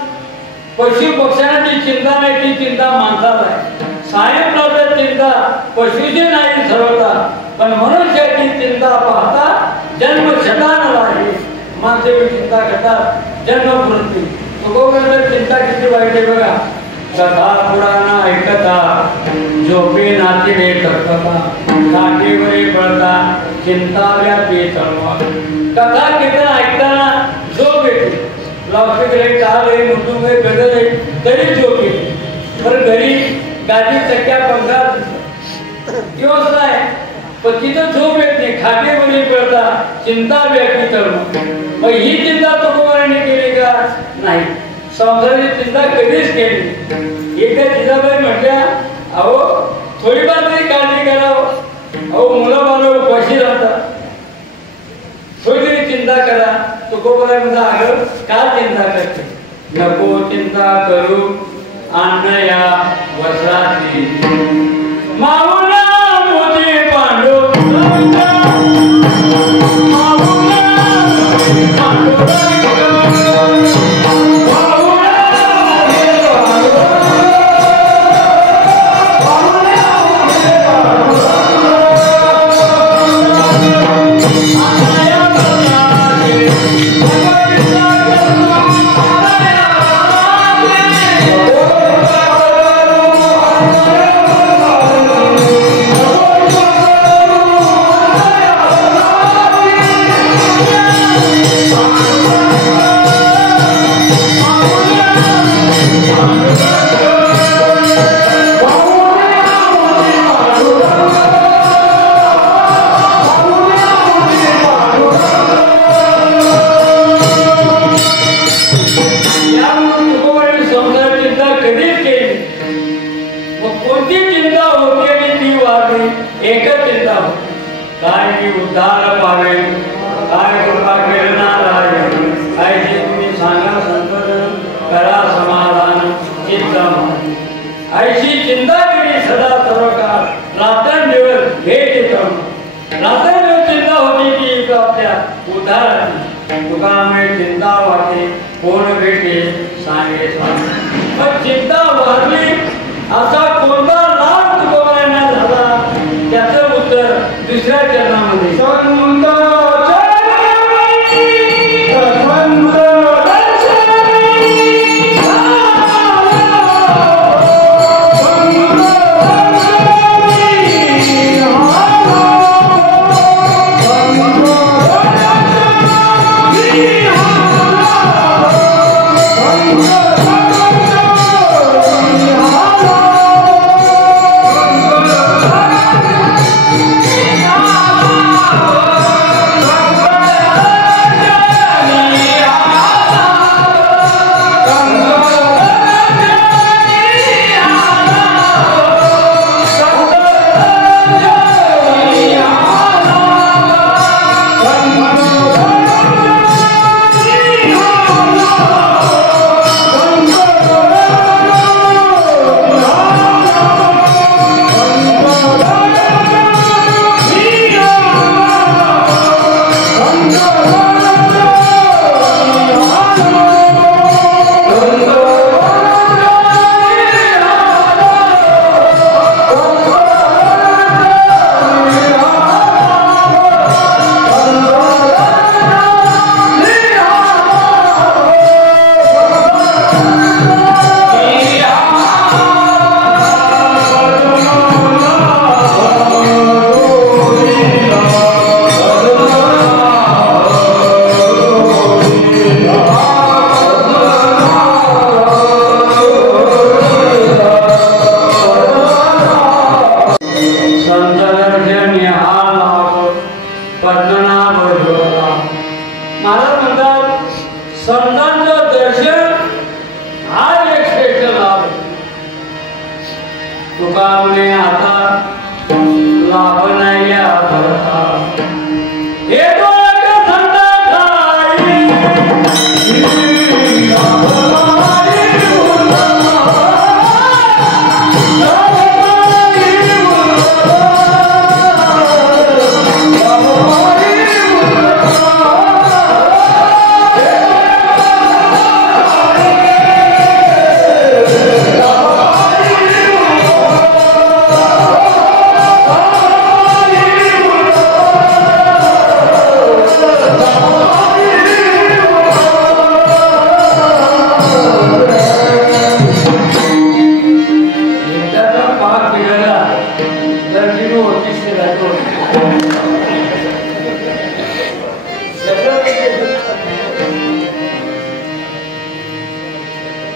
पशु पक्ष्यांची चिंता नाही ती चिंता माणसाला आहे सायंकाळची चिंता पशुची नाही ठरवता पण मनुष्याची चिंता पाहता जन्म शतान आहे माणसे चिंता करतात जन्म मृत्यू तुकोबाराय चिंता किती वाईट आहे बघा कथा पुराण ऐकता झोपे नाचले तर्कता काठीवरी पडता चिंता व्यापी तळवा कथा कीर्तन ऐकताना झोप येते लावते टाळ आहे मुटुंब आहे गजल आहे तरी झोप येते पण घरी गादी चक्क्या पंखात व्यवस्था आहे पण तिथं झोप येत नाही खाटेवरी पडता चिंता व्यापी तळवा मग ही चिंता तुकोबारांनी केली का नाही संसाराची चिंता कधीच केली एकदा जिजाबाई म्हटल्या अहो थोडीफार तरी काळजी करावं अहो मुलं बाळ उपाशी राहतात थोडी तरी चिंता करा तुकोबाराय म्हणता अगं का चिंता करते नको चिंता करू अन्न या वस्त्राची माऊला मोती पांडू पद्मनाभ जोडला. महाराज म्हणतात संतांचं दर्शन हा एक श्रेष्ठ लाभ. तुका म्हणे आता लाभ नाही या भरता येतो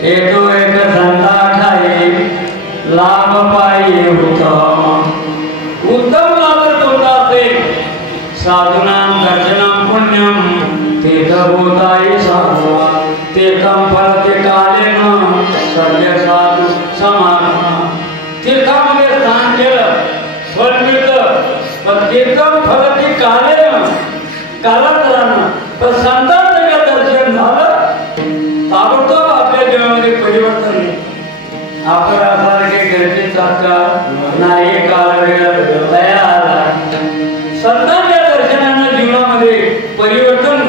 येतो एक धंदा ठाई लाभ पायी उत्तम लाभ कोणता असेल साधूनां दर्शनं पुण्यम तीर्थभूताय साधवा तीर्थं फलते कालेन सर्व साधू समान. तीर्थामध्ये स्नान केलं फल मिळतं पण तीर्थं फलते कालेन कालांतरानं. पण संतांचं का दर्शन झालं ताबडतोब आपल्या जीवनामध्ये परिवर्तन नाही. आपल्यासारखे गरजेचा नाही काळ वेळ तयार आला. संतांच्या दर्शनानं जीवनामध्ये परिवर्तन.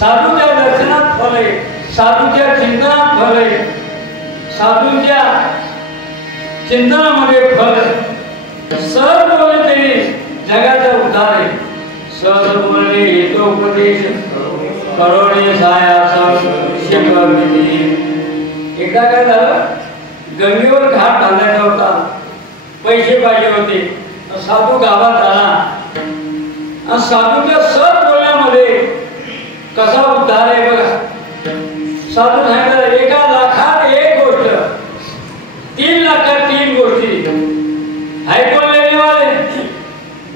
साधूच्या दर्शनात फल आहे, साधूच्या चिंतनात फल आहे, साधूच्या चिंतनामध्ये फल. सहज बोलले तरी जगाचा उद्धार आहे. सहज बोलणे येतो उपदेश करोडे सायास शिकवली. एकदा काय झालं गंगेवर घाट बांधायचा होता, पैसे पाहिजे होते. साधू गावात आला. साधूच्या सहज बोलण्यामध्ये कसा उद्धार आहे बघा. साधू सांगितलं 1 लाखात 1 गोष्ट, 3 लाखात 3 गोष्टी. ऐकून लेणे वाले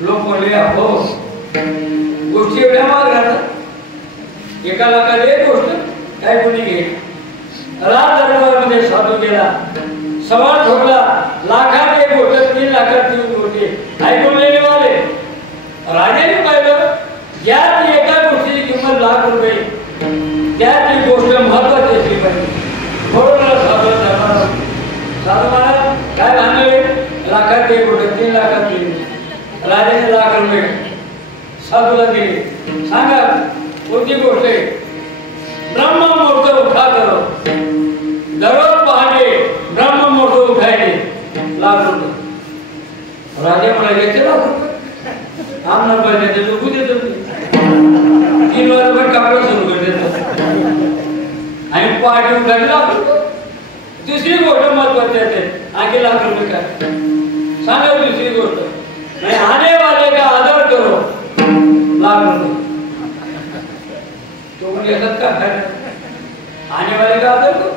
लोक म्हणले हो गोष्टी एवढ्या माग राहतात. 1 लाखात 1 गोष्ट काय कोणी घे. रात दरबारामध्ये साधू गेला, सवाल ठोकला. लाखात 1 गोष्ट, 3 लाखात 3 गोष्टी. ऐकून लेणे वाले राजाने पाहिलं यात एका गोष्टीची किंमत ₹1,00,000, त्यात ती गोष्ट महत्वाची असली पाहिजे. म्हणून साधू महाराज काय भांडले. लाखात 1 गोष्ट, 3 लाखात 3. राजाने ₹1,00,000 साधूला दिले. सांगा कोणती गोष्ट आहे. ब्रह्ममुहूर्त उठा करो, दररोज पहाटे ब्रह्ममुहूर्त उठायचे. ₹1,00,000. राजा म्हणाले ₹1,00,000 आमना पाहिजे तो कुठे देतो. 3 रुपये कापड सुरू कर देतो आणि पहाटे उठायला ₹1,00,000. दुसरी गोष्ट महत्वाची आहे. आणखी ₹1,00,000 काय सांगा. दुसरी गोष्ट नाही आने वाले का आदर करो, ₹1,00,000. तो म्हणजे का आने वाले का आदर करो.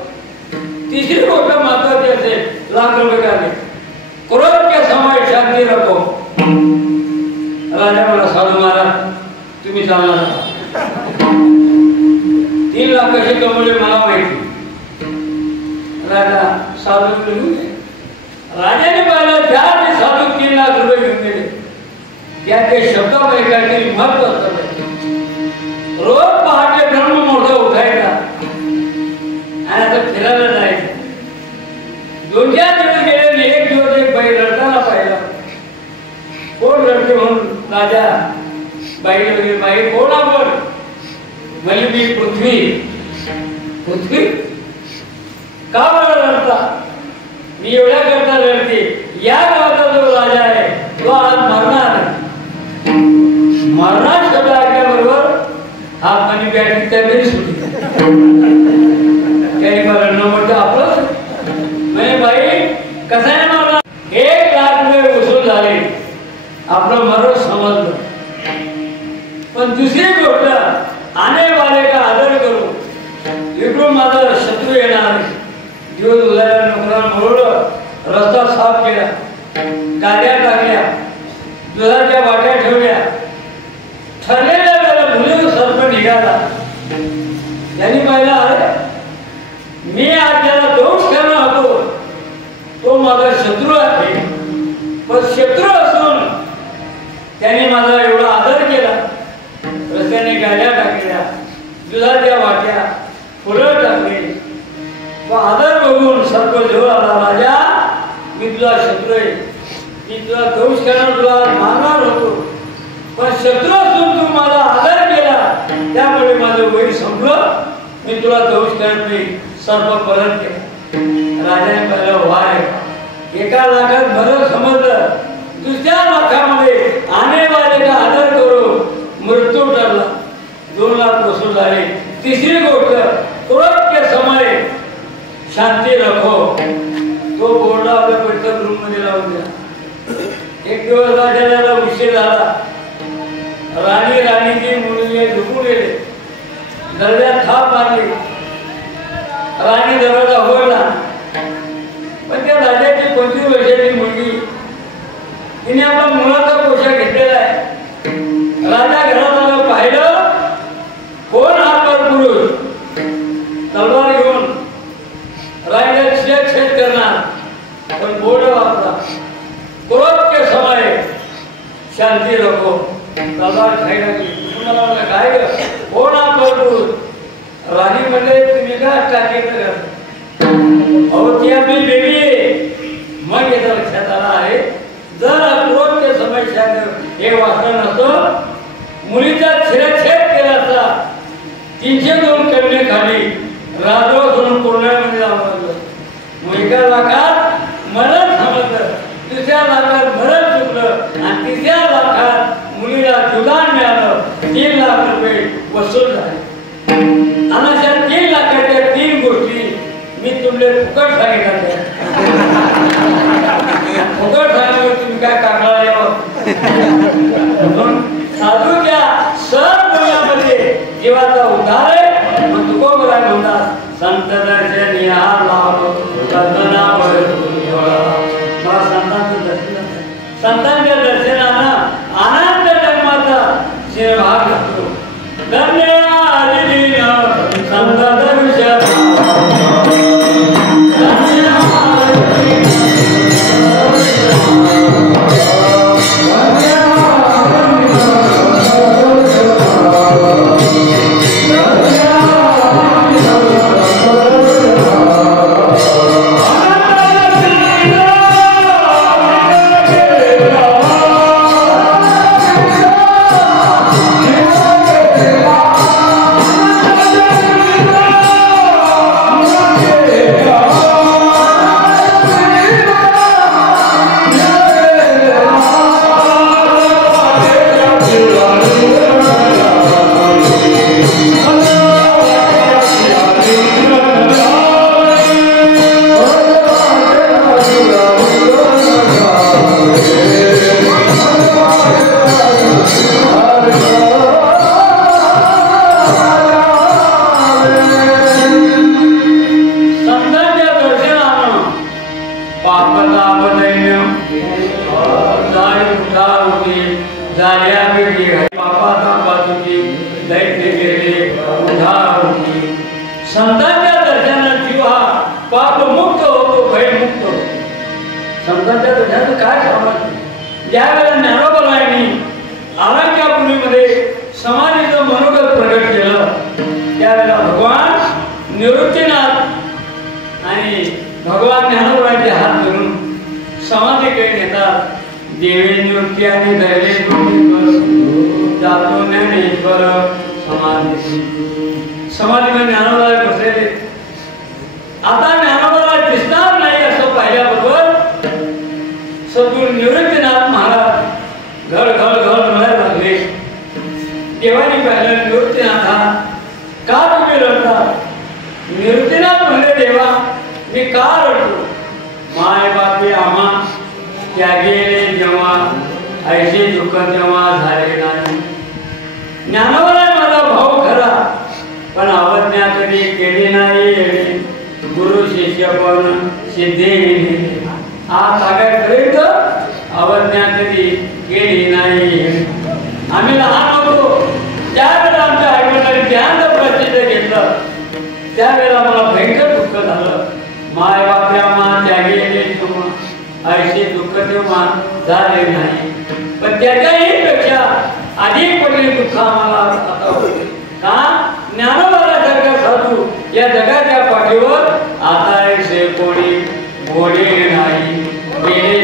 तीसरी गोष्ट महत्वाची असेल ₹1,00,000 का दे. क्रोध के समय शांती रखो. राजा मला साधू महाराज तुम्ही चालणार 3 लाख कसे कमवले मला माहिती. राजा साधू घेऊन गेले. राजाने पाहिलं ज्या ते साधू ₹3,00,000 घेऊन गेले त्या ते शब्दामध्ये काहीतरी महत्व असतं. रोज पहाटे ब्रह्ममुहूर्त उठायचा आणि आता फिरायला जायचं. 2-4 दिवस गेले. एक दिवस एक बाई रडताना पाहिला. कोण रडते म्हणून राजा बाई वगैरे बाई कोण आपण म्हणजे मी पृथ्वी. पृथ्वी का रडता. मी एवढ्या करता रडते. या गावाचा जो राजा आहे तो आज मरणार. मरणार शब्द ऐकल्याबरोबर हातमानी बॅटरी त्या सुटली. काही मरण म्हणजे आपलं म्हणजे बाई कसा मारणार. ₹1,00,000 वसूल झाले. आपलं मरण समजलं. पण दुसरी गोष्ट आने वाले का आदर करू. इकडून माझा शत्रू येणार. दिवस उजाड्या नोकरांना बोलवलं, रस्ता साफ केला, गाड्या टाकल्या, दुधाच्या वाट्या ठेवल्या. तुला दोष करणार, तुला मारणार होतो, पण शत्रू असून तू मला आदर केला, त्यामुळे माझं वैर संपलं. मी तुला दोष करत नाही. सर्प परत केला. राजाने पाहिलं, वाय एका लाखात बरं समजलं, दुसऱ्या लाखामध्ये आने वाले का आदर करू मृत्यू ठरला. 2 लाख वसूल झाले. तिसरी गोष्ट, क्रोध के समय शांती रखो. तो बोर्ड आपल्या बैठक रूम मध्ये लावून दिला. एक दिवस राजाला उशीर झाला. राणीची मुलगी झोपून गेले. दरवाजात थाप मारली. राणी दरवाजा उघडला, पण त्या राजाची 25 वर्षाची मुलगी, तिने आपला मुलाचा पोशाख घेतलेला आहे. राजा घरात आलं, पाहिलं कोण हा परपुरुष, तलवार घेऊन राजाला छेद करणार, पण बोर्ड वापरा, क्रोध के समय शांती रखो. तलवार खायला गेली. तुम्हाला म्हणलं, काय ग, कोण हा परपुरुष? राणी म्हणले, तुम्ही का टाकी कर, अहो ती आपली बेबी आहे. मग याचा लक्षात आला आहे, जर क्रोध के समय शांत हे वाचन असतं, मुलीचा छेद केला असता. 302 कन्या खाली राजवा करून कोरण्यामध्ये लावलं. मग एका लाखात मरण समजलं, दुसऱ्या लाखात मरण चुकलं, आणि तिसऱ्या लाखात मुलीला जुदान मिळालं. 3 लाख रुपये वसूल झाले. आणि अशा 3 लाखाच्या 3 गोष्टी मी तुमले फुकट सांगितल्या. फुकट सांगितलं तुम्ही काय काढला यावं. साधूच्या सर बोलण्यामध्ये जीवाचा उद्धार आहे. मग तुकोबराय म्हणतात, संत दर्शन या लाभ कल्पना मला संतांचं दर्शन, संतांच्या दर्शनानं आनंद जन्माचा शिरभाग घालतो. धन्य संत दर्शन संतांच्या दर्शनात जीव हा पापमुक्त होतो, भयमुक्त होतो. संतांच्या दर्शनाचं काय सामर्थ्य. ज्या वेळेला ज्ञानोबारायांनी आरंग्यापुरीमध्ये समाधीचं मनोगत प्रकट केलं, त्यावेळेला भगवान निवृत्तीनाथ आणि भगवान ज्ञानोबारायांचे हात धरून समाधीकडे नेतात. देवे निवृत्ती आणि दैवे जातो ज्ञानेश्वर समाधी. समाधीमध्ये ज्ञानोबा बसलेले. आता ज्ञानोबाला दिसणार नाही असं पाहिल्याबरोबर सद्गुरू निवृत्तीनाथ महाराज घड घड घड म्हणायला लागले. देवानी पाहिलं, निवृत्तीनाथा का तुम्ही रडता? निवृत्तीनाथ म्हणले, देवा मी का रडतो? माय बापे आम्हा त्यागेले जेव्हा ऐसे दुःख तेव्हा झाले नाही. ज्ञानोबा माझा भाऊ खरा, पण अवज्ञा कधी केली नाही. गुरु शिष्य पण सिद्धी हा सांगायपर्यंत अवज्ञा कधी केली नाही. आम्ही लहान होतो त्यावेळेला आमच्या आईवडिलांनी ज्ञान प्रसिद्ध घेतलं, त्यावेळेला मला भयंकर दुःख झालं. माय बाप्या मा त्यागेले ऐसे दुःख तेव्हा झाले नाही. पण त्याच्याही पेक्षा अधिक पडले दुःख आम्हाला आता होते. का? ज्ञानोबासारखा साधू या जगाच्या पाठीवर आता ऐसे कोणी घोडे नाही. गेले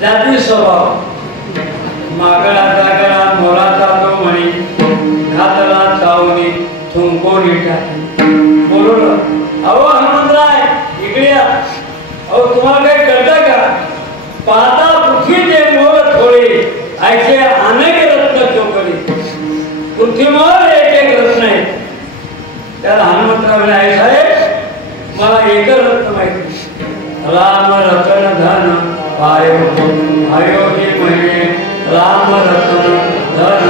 जाती स्वभाव मागळा जागळा मोरा पृथ्वीवर एक एक रत्न आहे. त्याला हनुमंतराव आहे साहेब मला एकच रत्न माहिती, राम रतन धन पायो अयोधी महिने राम रतन धन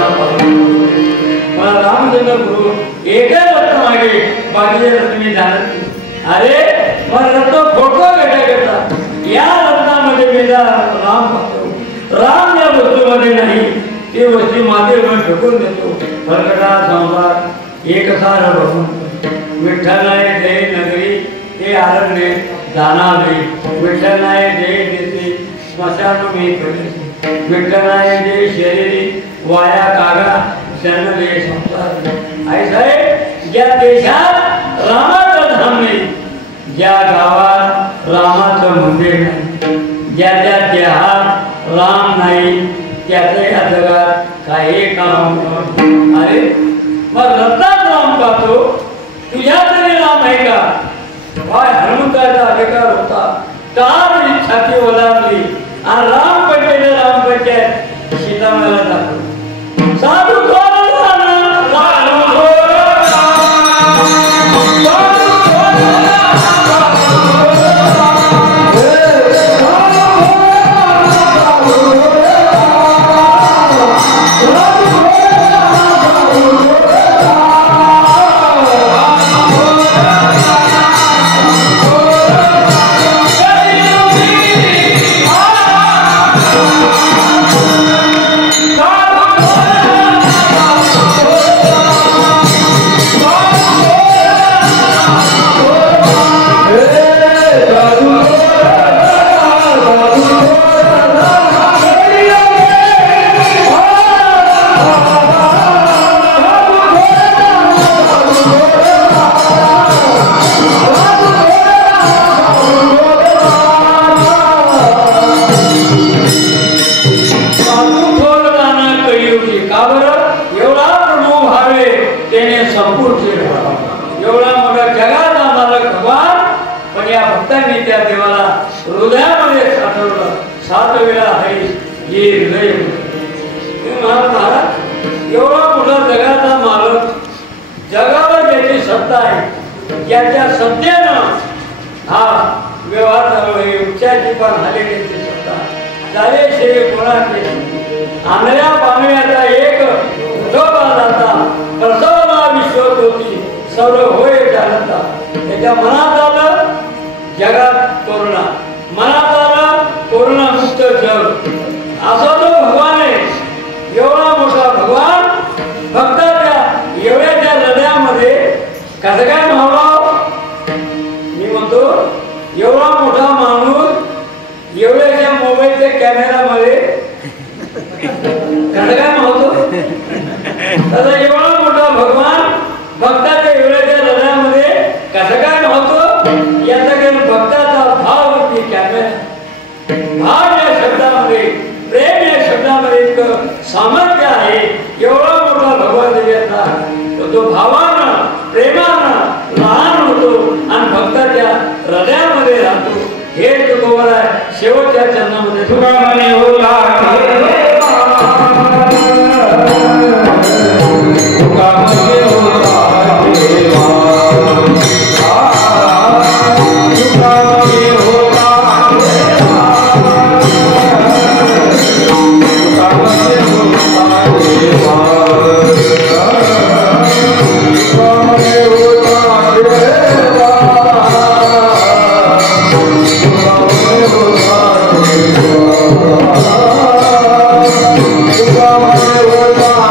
मला रामचंद्र गुरु एकच रत्न मागे, बाकीचे रत्न मी जाणत. अरे मला रत्न फोटो घेता घेता या रत्नामध्ये मी राम पाहतो, राम या वस्तूमध्ये नाही, ती वस्तू मातेवर फेकून देतो. प्रकटा संसार एकसार भगवंत विठ्ठलाय जय नगरी हे आरण्य जाणावे, विठ्ठलाय जय देते स्मशान मी करी, विठ्ठलाय जय शरीरी वाया कागा जन्मले संसार. आई साहेब ज्या देशात रामाचं धाम नाही, ज्या गावात रामाचं मंदिर नाही, ज्या ज्या देहात राम नाही त्याचं या जगात काही काम. अरे मग रत्नात राम पाहतो, तुझ्या तरी राम आहे का? काय हनुमंताचा अधिकार होता, का छाती ओलावली आणि राम पंचायत राम पंचायत सीतामाला दाखवली. साधू ज्याच्या सत्तेनं हा व्यवहार चालू आहे, उपचारची पण झालेली सत्ता झाले श्री कोणाचे आंधळ्या पांगळ्याचा एक उठोबा जाता प्रसवना विश्वत होती सर्व होय जानता. त्याच्या मनात आलं जगात कोरोना, मनात आलं कोरोना मुक्त जग. असा जो भगवान आहे, एवढा मोठा भगवान भक्ताच्या एवढ्याच्या हृदयामध्ये कसं काय भावला? मी म्हणतो एवढा मोठा माणूस एवढ्याच्या मोबाईलच्या कॅमेरामध्ये कसं काय मावतो? तसा एवढा मोठा भगवान भक्ताच्या एवढ्याच्या हृदयामध्ये कसं काय मावतो? याचा काही भक्ताचा भाव होती कॅमेरा. भाव या शब्दामध्ये, प्रेम या शब्दामध्ये इतकं सामर्थ्य आहे. एवढा मोठा भगवान देवाचा तो भावानं प्रेमानं लहान होतो आणि भक्ताच्या हृदयामध्ये राहतो. हे तुकोबर आहे. शेवटच्या चरणामध्ये तुकाराने होला Bye.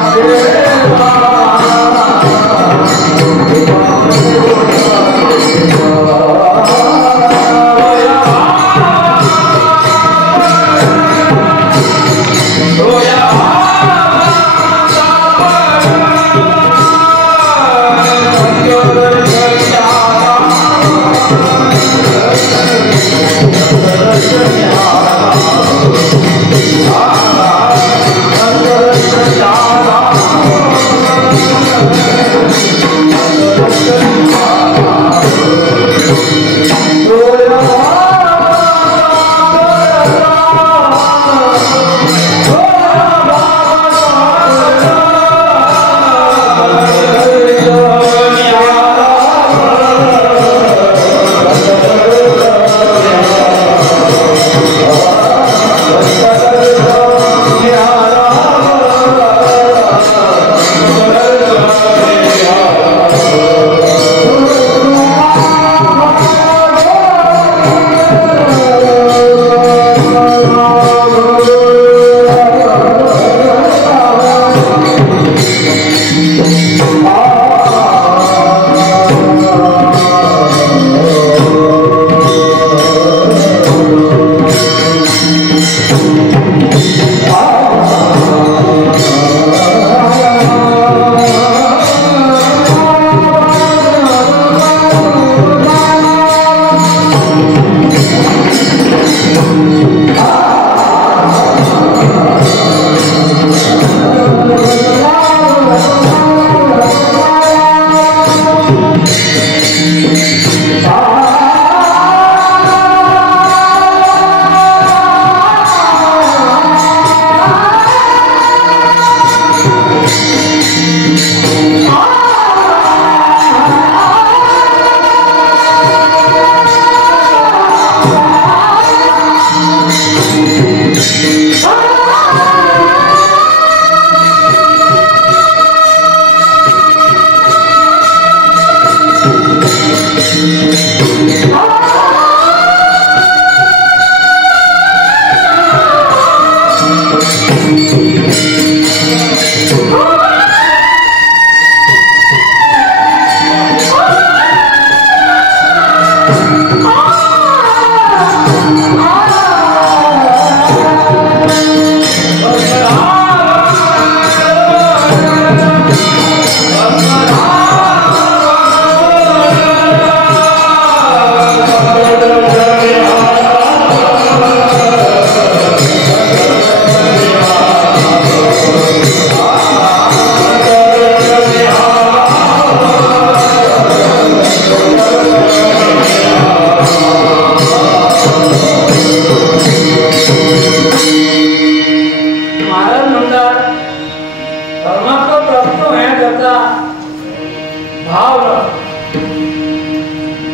परमात्मा प्राप्त होण्याकरता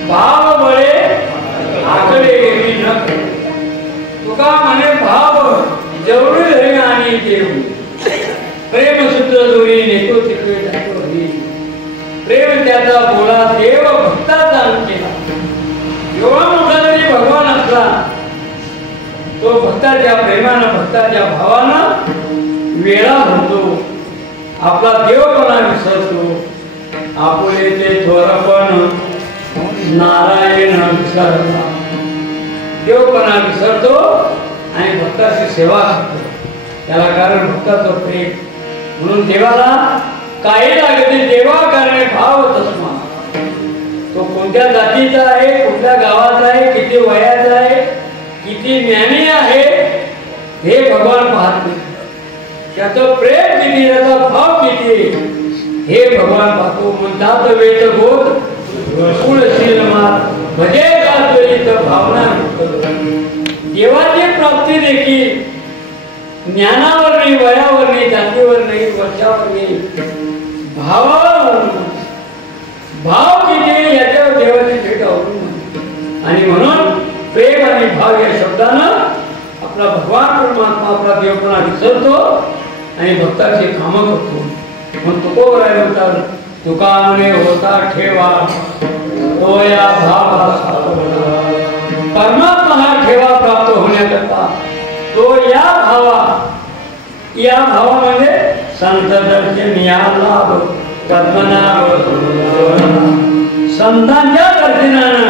भाव बळे आकडे एवी न करे. तुका म्हणे भाव जेवढे धरे आणि देव प्रेम सूत्र दोरी नेतो तिकडे जातो हरी. प्रेम त्याचा बोला देव भक्ताचा अंकिला. एवढा मोठा जरी भगवान असला तो भक्ताच्या प्रेमानं भक्ताच्या भावानं वेळा म्हणतो. आपला देवपणा विसरतो. आपुले ते थोरपण नारायण विसरला. देवपणा विसरतो आणि भक्ताची सेवा करतो. त्याला कारण भक्ताचं प्रेम. म्हणून देवाला काही लागते देवा करणे भाव तस्मा. तो कोणत्या जातीचा आहे, कुठल्या गावाचा आहे, किती वयाचा आहे, किती ज्ञानी आहे हे भगवान पाहत नाही. त्याचं प्रेम किती, त्याचा भाव किती हे भगवान पाहतो. म्हणतात वेद गोद कुळशील मार भजे कात्वरित भावना. देवाची प्राप्ती देखील ज्ञानावर नाही, वयावर नाही, जातीवर नाही, वर्षावर नाही, भावावर. भाव किती याच्यावर देवाची भेट अवलंबून. आणि म्हणून प्रेम आणि भाव या शब्दानं आपला भगवान परमात्मा आपला देवपणा विसरतो आणि भक्ताची कामं करतो. म्हणून तुकोबराय म्हणतात तुका म्हणे होता ठेवा तो या भावा. परमात्मा हा ठेवा प्राप्त होण्याकरता तो या भावामध्ये संत दर्शन या लाभ पद्मनाभ. संतांच्या दर्शनानं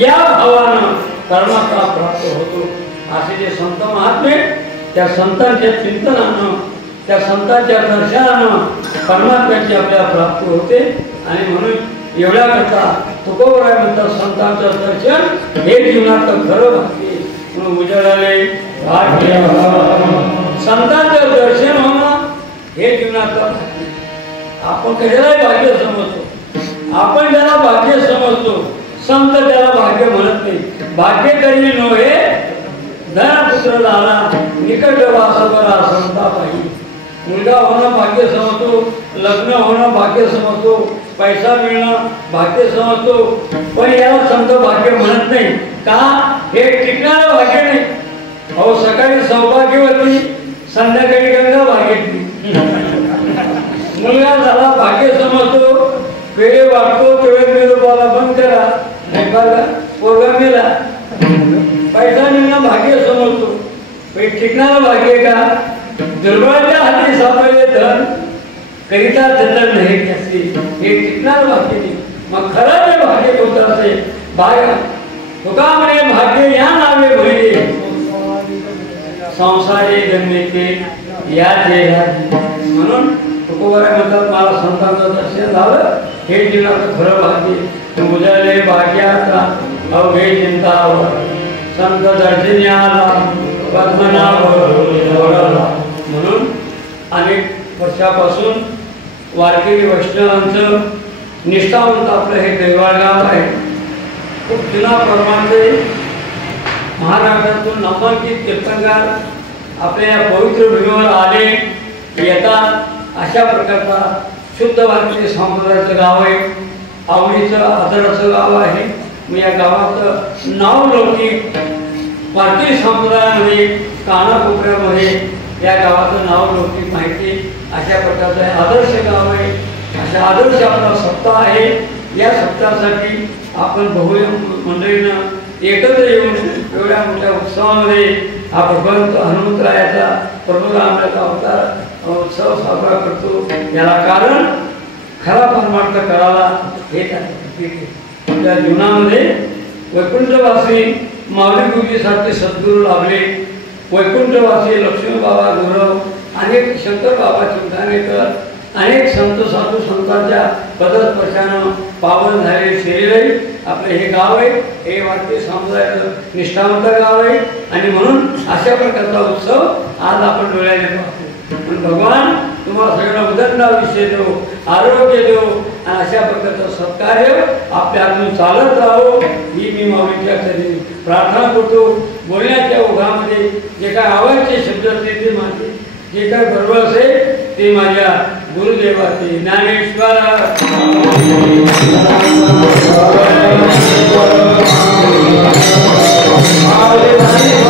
या भावानं परमात्मा प्राप्त होतो. असे जे संत महात्मे त्या संतांच्या चिंतनानं त्या संतांच्या दर्शनानं परमात्म्याची आपल्याला प्राप्ती होते. आणि म्हणून एवढ्या करता तुकोबराय म्हणतात संतांचं दर्शन हे जीवनाचं खरं भाग्य. म्हणून उजळले भाग्य. संतांचं दर्शन होणं हे जीवनाचं भाग्य. आपण कशाला भाग्य समजतो. आपण ज्याला भाग्य समजतो संत त्याला भाग्य म्हणत नाही. भाग्य करी नव्हे धनपुत्र झाला निकट वासवरा संता पाहिजे. मुलगा होणं भाग्य समजतो, लग्न होणं भाग्य समजतो, पैसा मिळणं भाग्य समजतो, पण याला संत भाग्य म्हणत नाही. का? हे टिकणारं भाग्य नाही. अहो सकाळी सौभाग्यवती संध्याकाळी गंगा भाग्यवती. मुलगा झाला भाग्य समजतो, वेळे वाटतो तेवढे मेलूबाला बंद करा नाही बघा पोरगा मेला. पैसा मिळणं भाग्य समजतो, टिकणारं भाग्य का? दुर्बळाच्या हाती सापडले धन करिता जतन नाही त्याचे हे टिकणार भाग्य नाही. मग खरं ते भाग्य कोणतं असेल? भाग्य तुका म्हणे भाग्य या नावे भरले संसारी जन्मेचे या देहाची. म्हणून तुकोबराय म्हणतात मला संतांचं दर्शन झालं हे जीवनाचं खरं भाग्य. उजळले भाग्याचा अवघे चिंतावर संत दर्शन आला पद्मनाभ. म्हणून अनेक वर्षापासून वारकरी वैष्णवांचं निष्ठावंत आपलं हे दैवाळ गाव आहे. खूप जुना परमानंद महाराष्ट्रातून नामांकित कीर्तनकार आपल्या या पवित्र भूमीवर आले येतात. अशा प्रकारचा शुद्ध भारतीय संप्रदायाचं गाव आहे. आवडीचं आदराचं गाव आहे. मी या गावाचं नाव लौकिक भारतीय संप्रदायामध्ये कानाकोपऱ्यामध्ये या गावाचं नाव लौकिक माहिती अशा प्रकारचं आदर्श गाव आहे. अशा आदर्श आपला सप्ताह आहे. या सप्ताहासाठी आपण बहु मंडळीनं एकत्र येऊन एवढ्या मोठ्या उत्सवामध्ये हा भगवंत हनुमंतरायाचा प्रभू रामाचा अवतार उत्सव साजरा करतो. याला कारण खरा परमार्थ करावा हेच आहे. त्या जीवनामध्ये वैकुंठवासी माऊली गुरुजीसारखे सद्गुरू लाभले. वैकुंठवासी लक्ष्मी बाबा गुरव अनेक शंकर बाबा चिंतानेकर अनेक संत साधू संतांच्या पदस्पर्शानं पावन झाले शरीर आपले हे गाव आहे. हे भारतीय समुदायाचं निष्ठावंत गाव आहे. आणि म्हणून अशा प्रकारचा उत्सव आज आपण डोळ्याने पाहतो. पण भगवान तुम्हाला सगळ्यांना उदंड आयुष्य देव, आरोग्य देव आणि अशा प्रकारचं सत्कार्य आपल्या हातून चालत राहो ही मी माऊलीच्या चरणी प्रार्थना करतो. बोलण्याच्या ओघामध्ये जे काय आवडते शब्द असते ते माझे जे काय बरोबर असेल भक्ती माझ्या गुरुदेवाची ज्ञानेश्वर हरे